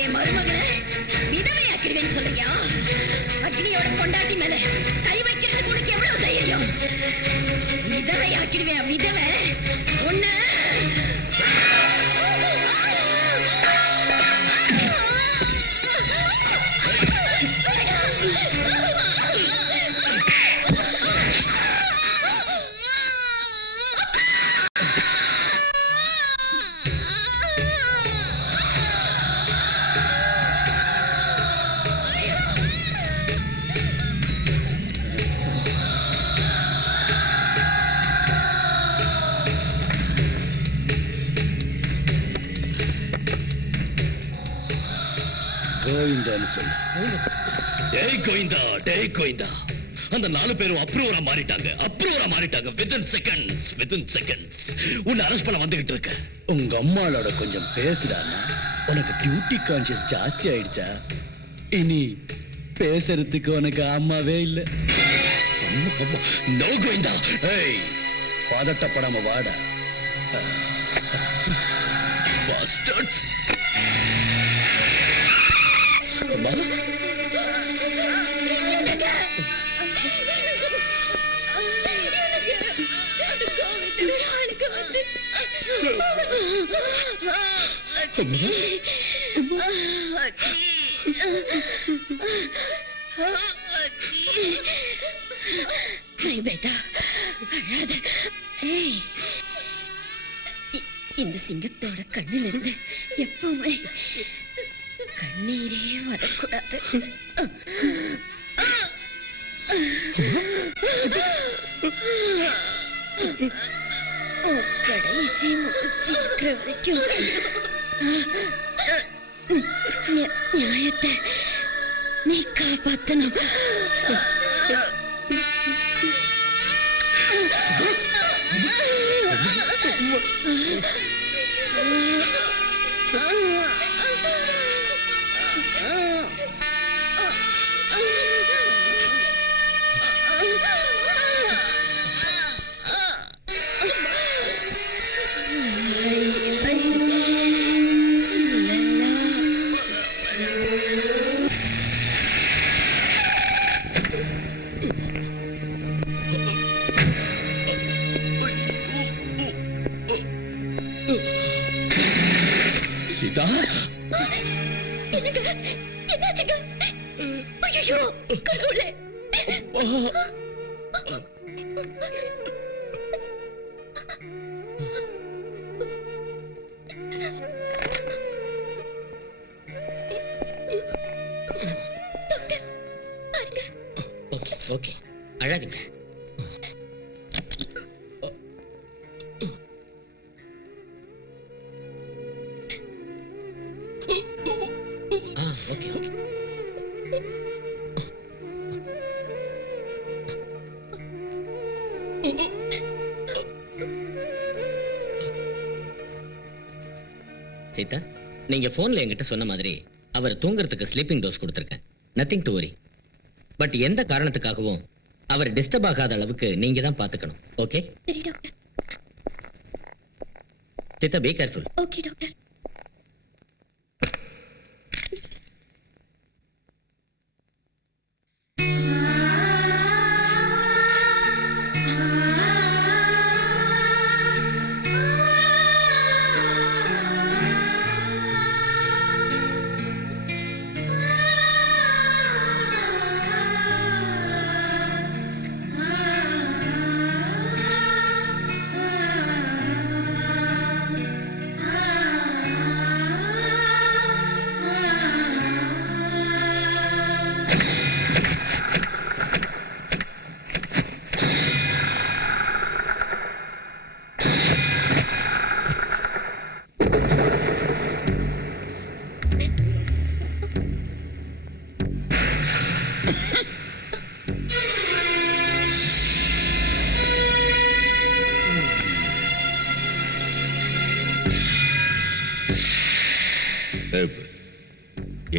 என் மருமகளை விதவையாக்கிடுவேன்னு சொல்றியா? அக்னியோட பொண்டாட்டி மேல கை வைக்கிறதுக்கு உனக்கு எவ்வளவு தைரியம்? விதவையாக்கிடுவேன், விதவை உன்னை. கோவிந்தான்னு சொல்லு. டேய் கோவிந்தா, டேய் கோவிந்தா, அந்த 4 பேரும் அப்ரூவரா மாறிட்டாங்க. within seconds உன்னை அரெஸ்ட் பண்ண வந்துகிட்டு இருக்க. உங்க அம்மாளோட கொஞ்சம் பேசுறானா? உனக்கு டியூட்டி கான்சியஸ் ஜாஸ்தி ஆயிடுச்சா? இனி பேசுறதுக்கு உனக்கு அம்மாவே இல்ல. நோ கோவிந்தா. ஏய், பதட்டப்படாம வாடா. bastards. அம்மா, नहीं बेटा, அழாத. ஏய், இந்த சிங்கத்தோட கண்ணிலிருந்து எப்பவுமே கண்ணீரே வரக்கூடாது. கடைசி மூச்சு இருக்கிற வரைக்கும் நியாயத்தை நீ காப்பாத்தணும். சீதா, என்னங்க என்னாச்சுங்க? ஐயோ கடவுளே! ஓகே ஓகே, அழாதீங்க. Okay okay. சீதா, நீங்க போன்ல என்கிட்ட சொன்ன மாதிரி அவர் தூங்குறதுக்கு ஸ்லீப்பிங் டோஸ் கொடுத்துருக்கேன். Nothing to worry. பட் எந்த காரணத்துக்காகவும் அவர் டிஸ்டர்ப் ஆகாத அளவுக்கு நீங்க தான் பாத்துக்கணும். ஓகே சரி doctor. Sita, be careful. Okay doctor.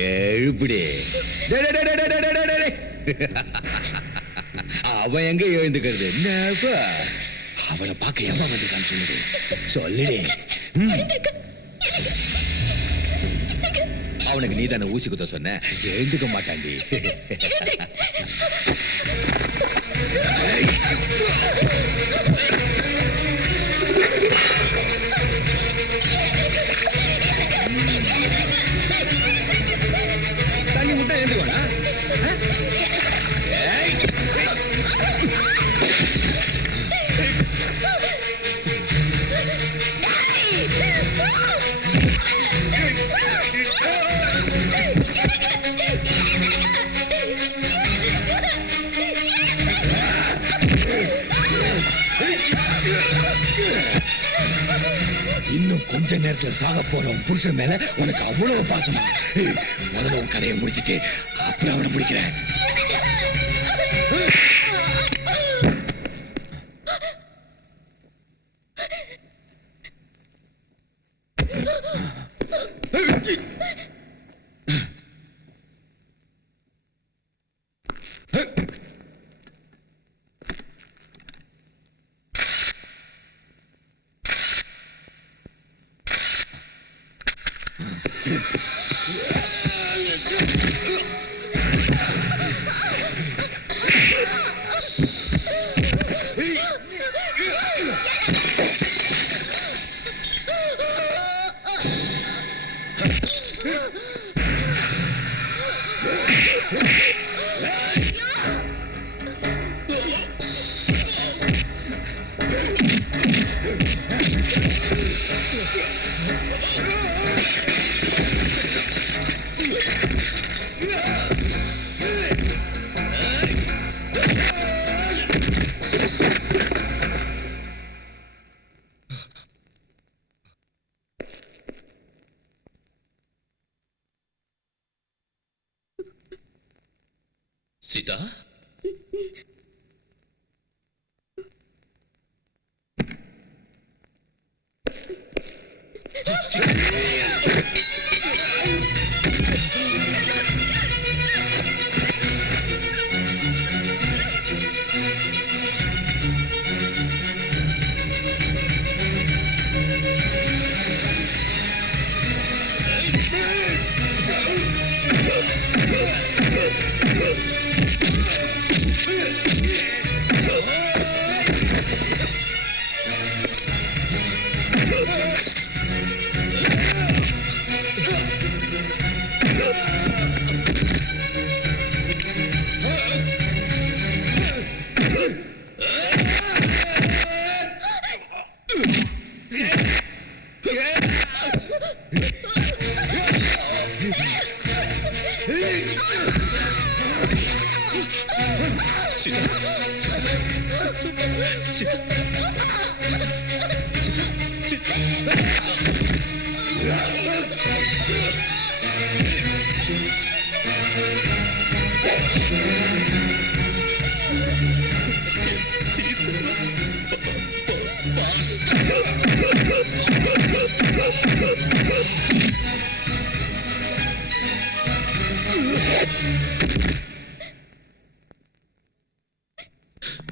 எழுப்பிடி. அவன் எங்க எழுந்துக்கிறது? என்னப்பா அவனை பார்க்க எவன் வந்துட்டான்னு சொல்லுடு, சொல்லுடி. அவனுக்கு நீ தானே ஊசி குத்த சொன்ன, எழுந்துக்க மாட்டாண்டி. தண்ணி முட்டை எழுந்துவானா? இன்னும் கொஞ்ச நேரத்துல சாக போறவன் புருஷன் மேல உனக்கு அவ்வளவு பாசமா? முதல்ல உன் கதையை முடிச்சிட்டு அப்புறம் அவனை முடிக்கிறேன்.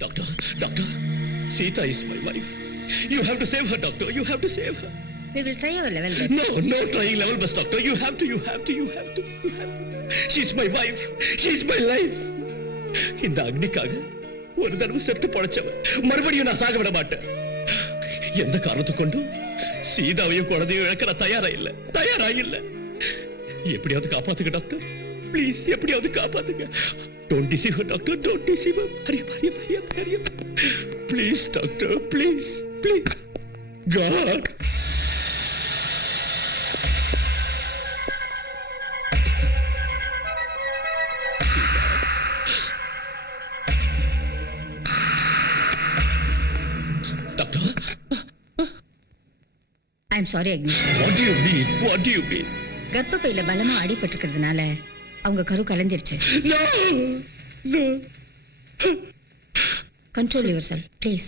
Doctor, doctor, Sita is my wife. You have to save her, doctor. You have to save her. We will try our level best. No, no trying level best, doctor. You have to, you have to, you have to, you have to. She's my wife. She's my life. இந்த அக்னிக்காக ஒரு தடவை செத்து பொழைச்சவன் மறுபடியும் நான் சாக விட மாட்டேன். எந்த காரணத்தை கொண்டும் சீதாவையும் குழந்தையும் இழக்க நான் தயாரா இல்ல. எப்படியாவது காப்பாத்துங்க டாக்டர். ப்ளீஸ் எப்படியாவது காப்பாத்துங்க. Don't deceive her, doctor. Don't deceive her. Hurry. Please, doctor. Please. God. Doctor? I am sorry, Agni. What do you mean? கர்ப்பப்பையில பலமா அடிபட்டிருக்கிறதுனால அவங்க கரு கலைஞ்சிருச்சு. No. Control your self please.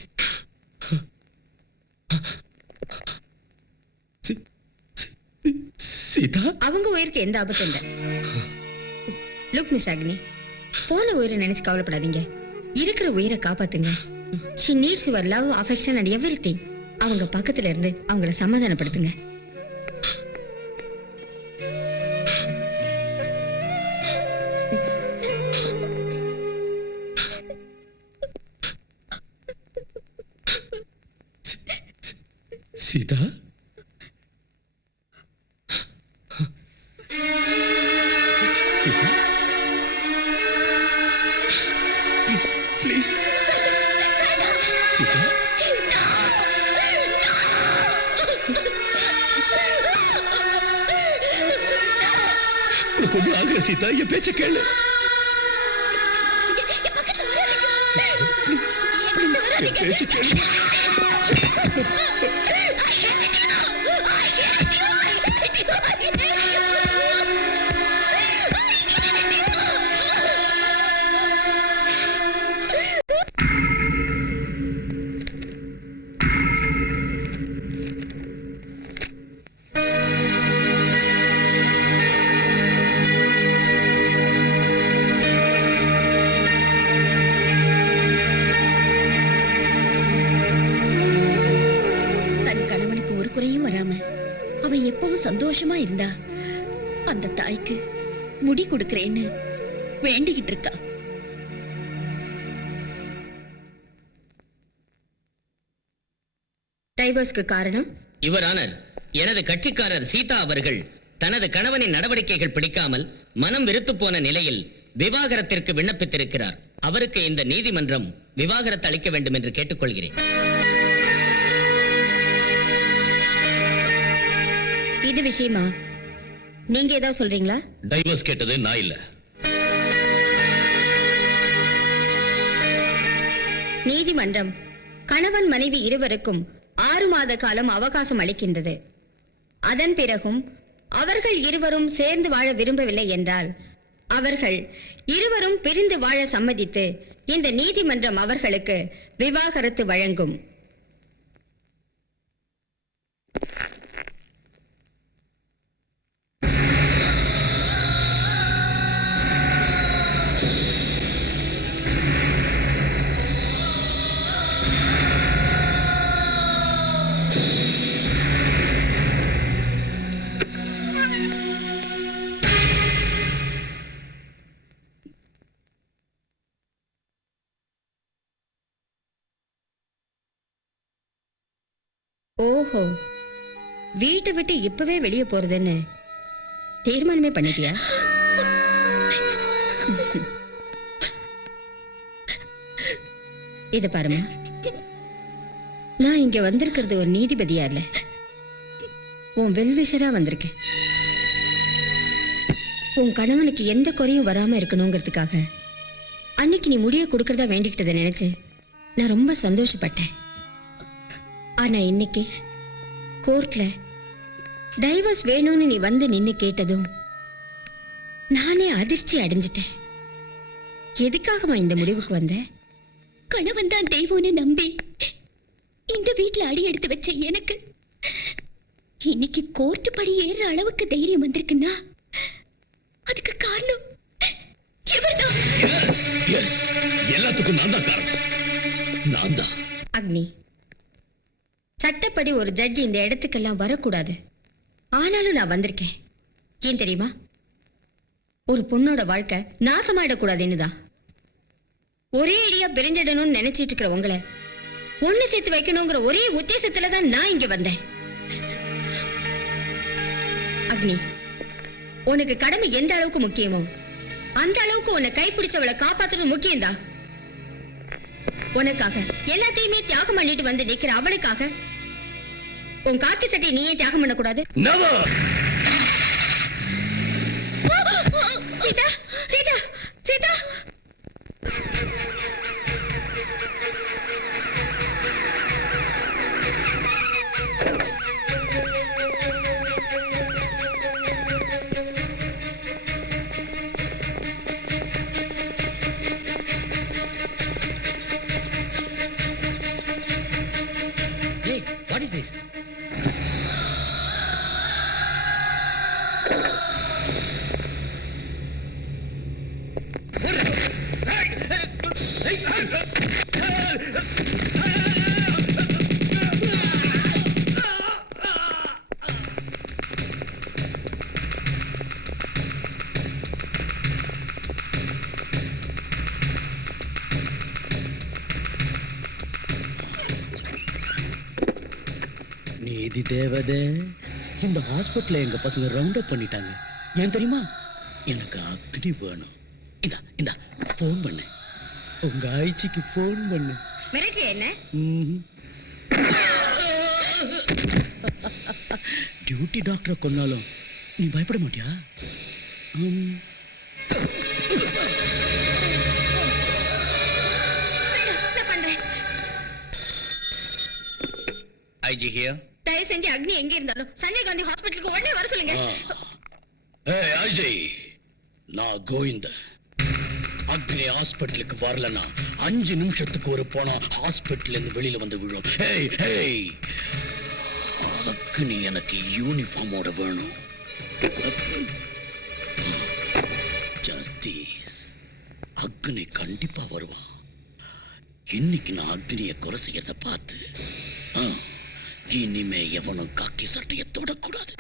Sita? அவங்க உயிருக்கு எந்த ஆபத்தும் இல்லை. லுக் மிஸ் அக்னி, போன உயிரை நினைச்சு கவலைப்படாதீங்க. இருக்கிற உயிரை காப்பாத்துங்க. She needs your love, affection and everything. அவங்க பக்கத்துல இருந்து அவங்கள சமாதானப்படுத்துங்க. Sita? Sita? Please. Sita? உனக்கு ஒன்றும் ஆகல சீதா, என் பேச்ச கேளு. என் பேச்ச கேளு. சந்தோஷமா இருந்தா அந்த தாய்க்கு முடி கொடுக்கிறேன்னு வேண்டிக்கிட்டு இருக்கா. டைவர்ஸ்க்கு காரணம் யுவர் ஆனர், எனது கட்சிக்காரர் சீதா அவர்கள் தனது கணவனின் நடவடிக்கைகள் பிடிக்காமல் மனம் வெறுத்து போன நிலையில் விவாகரத்திற்கு விண்ணப்பித்திருக்கிறார். அவருக்கு இந்த நீதிமன்றம் விவாகரத்து அளிக்க வேண்டும் என்று கேட்டுக்கொள்கிறேன். இது விஷயமா நீங்க ஏதாவது சொல்றீங்களா? டைவர்ஸ் கேட்டது நான் இல்ல. நீதிமன்றம் கணவன் மனைவி இருவருக்கும் 6 மாத காலம் அவகாசம் அளிக்கின்றது. அதன் பிறகும் அவர்கள் இருவரும் சேர்ந்து வாழ விரும்பவில்லை என்றால் அவர்கள் இருவரும் பிரிந்து வாழ சம்மதித்து இந்த நீதிமன்றம் அவர்களுக்கு விவாகரத்து வழங்கும். ஓஹோ, வீட்டை விட்டு இப்பவே வெளியே போறதுன்னு தீர்மானமே பண்ணிட்டியா? இத பாருமா, நான் இங்க வந்திருக்கிறது ஒரு நீதிபதியா இல்ல, உன் வெல்விஷரா வந்திருக்கேன். உன் கணவனுக்கு எந்த குறையும் வராம இருக்கணுங்கிறதுக்காக அன்னைக்கு நீ முடிய கொடுக்கறதா வேண்டிக்கிட்டதை நினைச்சு நான் ரொம்ப சந்தோஷப்பட்டேன். ஆனா இன்னைக்கு கோர்ட்ல டைவர்ஸ் வேணும்னு நீ வந்து நின்னு கேட்டதும் நானே அதிர்ச்சி அடைஞ்சிட்டேன். எதுக்காகமா இந்த முடிவுக்கு வந்த? கணவன் தான் தெய்வம்னு நம்பி இந்த வீட்டுல அடி எடுத்து வச்ச எனக்கு இன்னைக்கு கோர்ட்டு படி ஏறுற அளவுக்கு தைரியம் வந்திருக்குன்னா அதுக்கு காரணம் இவர்தான். Yes, yes. எல்லாத்துக்கும் நான் தான் காரணம். நான் தான். அக்னி, சட்டப்படி ஒரு ஜட்ஜி இந்த இடத்துக்கெல்லாம் வரக்கூடாது. ஆனாலும் நான் வந்திருக்கேன். ஏன் தெரியுமா? ஒரு பொண்ணோட வாழ்க்கை நாசமாயிடக்கூடாதுன்னு தான். ஒரே அடியா பிரிஞ்சிடணும்னு நினைச்சிட்டு இருக்கிற உங்களை ஒண்ணு சேர்த்து வைக்கணுங்கிற ஒரே உத்தேசத்துல தான் நான் இங்க வந்தேன். அக்னி, உனக்கு கடமை எந்த அளவுக்கு முக்கியமோ அந்த அளவுக்கு உன்னை கைப்பிடிச்சவளை காப்பாத்துறது முக்கியம்தான். உனக்காக எல்லாத்தையுமே தியாகம் பண்ணிட்டு வந்து நிக்கிற அவளுக்காக உன் காக்கி சட்டை நீயே தியாகம் பண்ணக்கூடாது? Never. Sita, Sita, Sita. Hey, what is this? நீதி தேவதே, இந்த ஹாஸ்பிட்டல்ல எங்க பசங்க ரவுண்ட் அப் பண்ணிட்டாங்க. ஏன் தெரியுமா? எனக்கு அக்னி வேணும். இந்தா இந்தா போன் பண்ணு, உங்க ஆய்ச்சிக்கு போன் பண்ணு. மிரட்டு என்ன? டியூட்டி டாக்டரை கொன்னாலும் நீ பயப்பட மாட்டியா? நான் பண்றேன். IG here. தயவு செஞ்சு அக்னி எங்க இருந்தாலும் சஞ்சய் காந்தி ஹாஸ்பிட்டலுக்கு உடனே வர சொல்லுங்க. ஏய் அஜய், நான் கோவிந்த. அக்னி ஹாஸ்பிட்டலுக்கு வரலன்னா 5 நிமிஷத்துக்கு ஒரு போனா ஹாஸ்பிட்டல் இருந்து வெளியில வந்து விழும். ஏய் ஏய், அக்னி எனக்கு யூனிஃபார்மோட வேணும். ஜஸ்டிஸ், அக்னி கண்டிப்பா வருவான். இன்னைக்கு நான் அக்னியை கொலை செய்யறத பார்த்து இனிமே எவனும் காக்கி சட்டையை தொடக்கூடாது.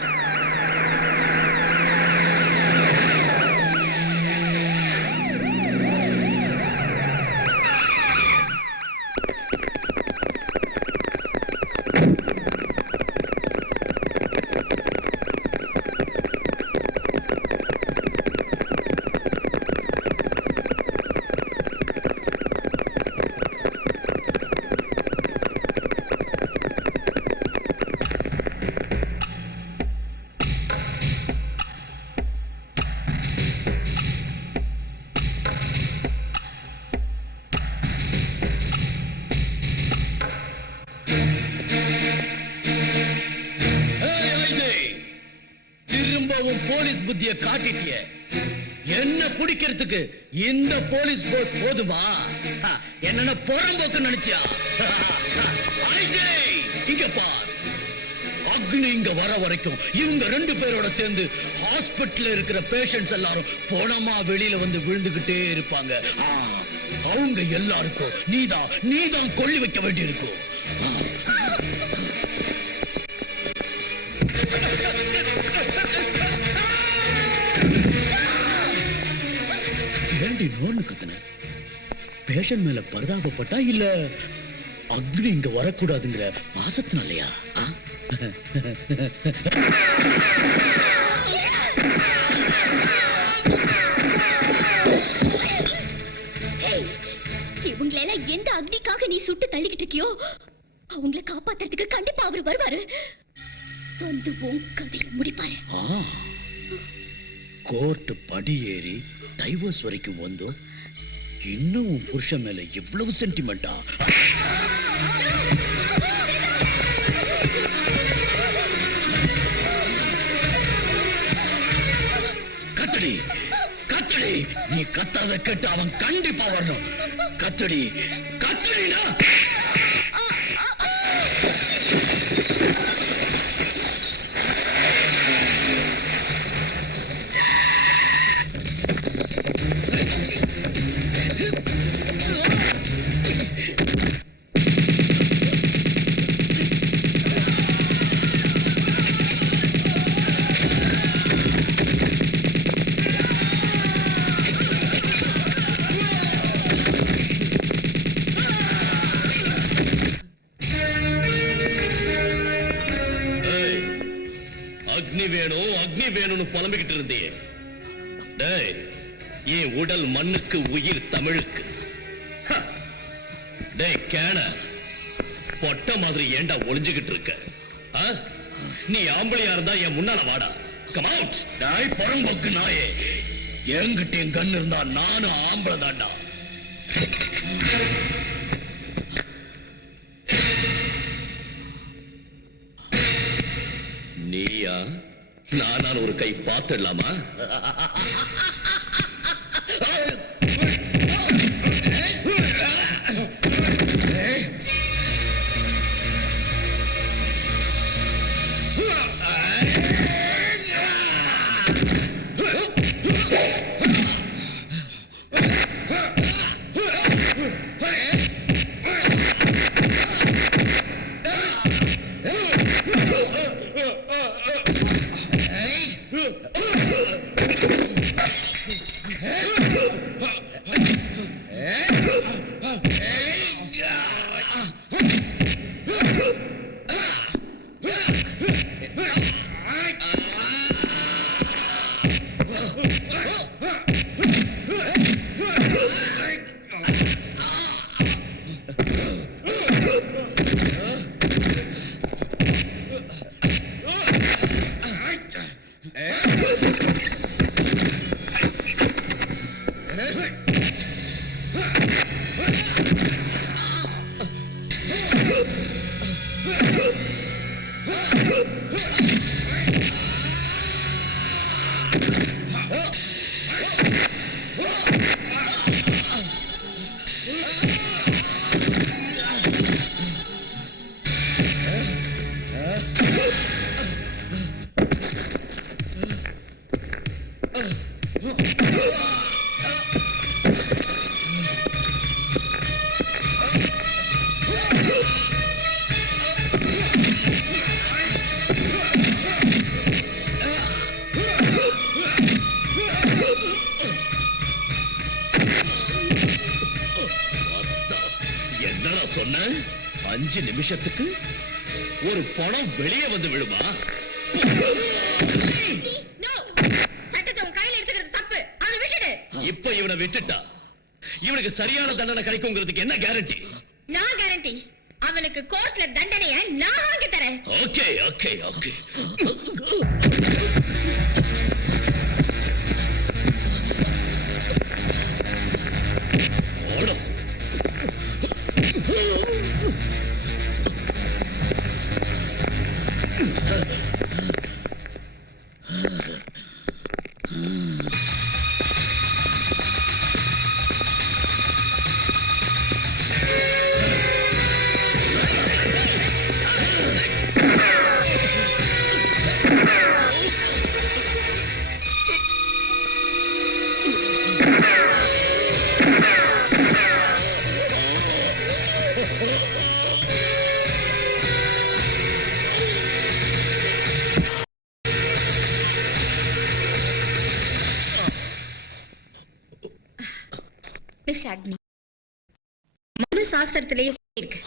போலீஸ் புத்திய காட்டிட்டிய. என்ன பிடிக்கிறதுக்கு இந்த போலீஸ் போர்ஸ் போதுமா? என்ன புறம்போக்கு நினைச்சியா? இங்க பார், அக்னி இங்க வர வரைக்கும் இவங்க 2 பேரோட சேர்ந்து ஹாஸ்பிட்டல்ல இருக்கிற பேஷண்ட்ஸ் எல்லாரும் போனமா வெளியில வந்து விழுந்துகிட்டே இருப்பாங்க. அவங்க எல்லாருக்கும் நீதான் கொள்ளி வைக்க வேண்டி இருக்கும். ஏண்டி நோன்னு கத்துன? பேஷண்ட் மேல பரிதாபப்பட்டா இல்ல அக்னி இங்க வரக்கூடாதுங்கிற பாசத்தினாலயா? இவங்களெல்லாம் எந்த அக்னிக்காக நீ சுட்டு தள்ளிக்கிட்டு இருக்கியோ அவங்களை காப்பாத்துறதுக்கு கண்டிப்பா அவர் வருவாரு. வந்து உன் கதையை முடிப்பாரு. கோர்ட் படி ஏறி டைவர்ஸ் வரைக்கும் வந்தோம். இன்னும் உன் புருஷன் மேல எவ்வளவு சென்டிமெண்டா? கத்தடி கத்தடி, நீ கத்துறத கேட்டு அவன் கண்டிப்பா வரணும். கத்தடி கத்தடினா. அக்னி வேணும்னு புலம்பிக்கிட்டு இருந்தே. டேய், என் உடல் மண்ணுக்கு, உயிர் தமிழுக்கு. டேய் கேன, பொட்ட மாதிரி ஏண்டா ஒளிஞ்சுகிட்டு இருக்க? நீ ஆம்பளையா இருந்தா என் முன்னால வாடா. Come out. டேய் புறம்போக்கு நாயே, என்கிட்ட என் கண்ணு இருந்தா நானும் ஆம்பளை தாண்டா. நீயா? நான் ஒரு கை பார்த்துடலாமா? என்னடா சொன்ன? 5 நிமிஷத்துக்கு ஒரு பணம் வெளியே வந்து விழுமா? இப்ப இவனை விட்டுட்டா இவனுக்கு சரியான தண்டனை கிடைக்குங்கிறதுக்கு என்ன கேரண்டி? நான் கேரண்டி. அவனுக்கு கோர்ட்ல தண்டனையை நான் வாங்கி தரேன். Okay okay okay. ஓடும். மிஸ்டர் அக்னி, மனு சாஸ்திரத்திலேயே இருக்கு,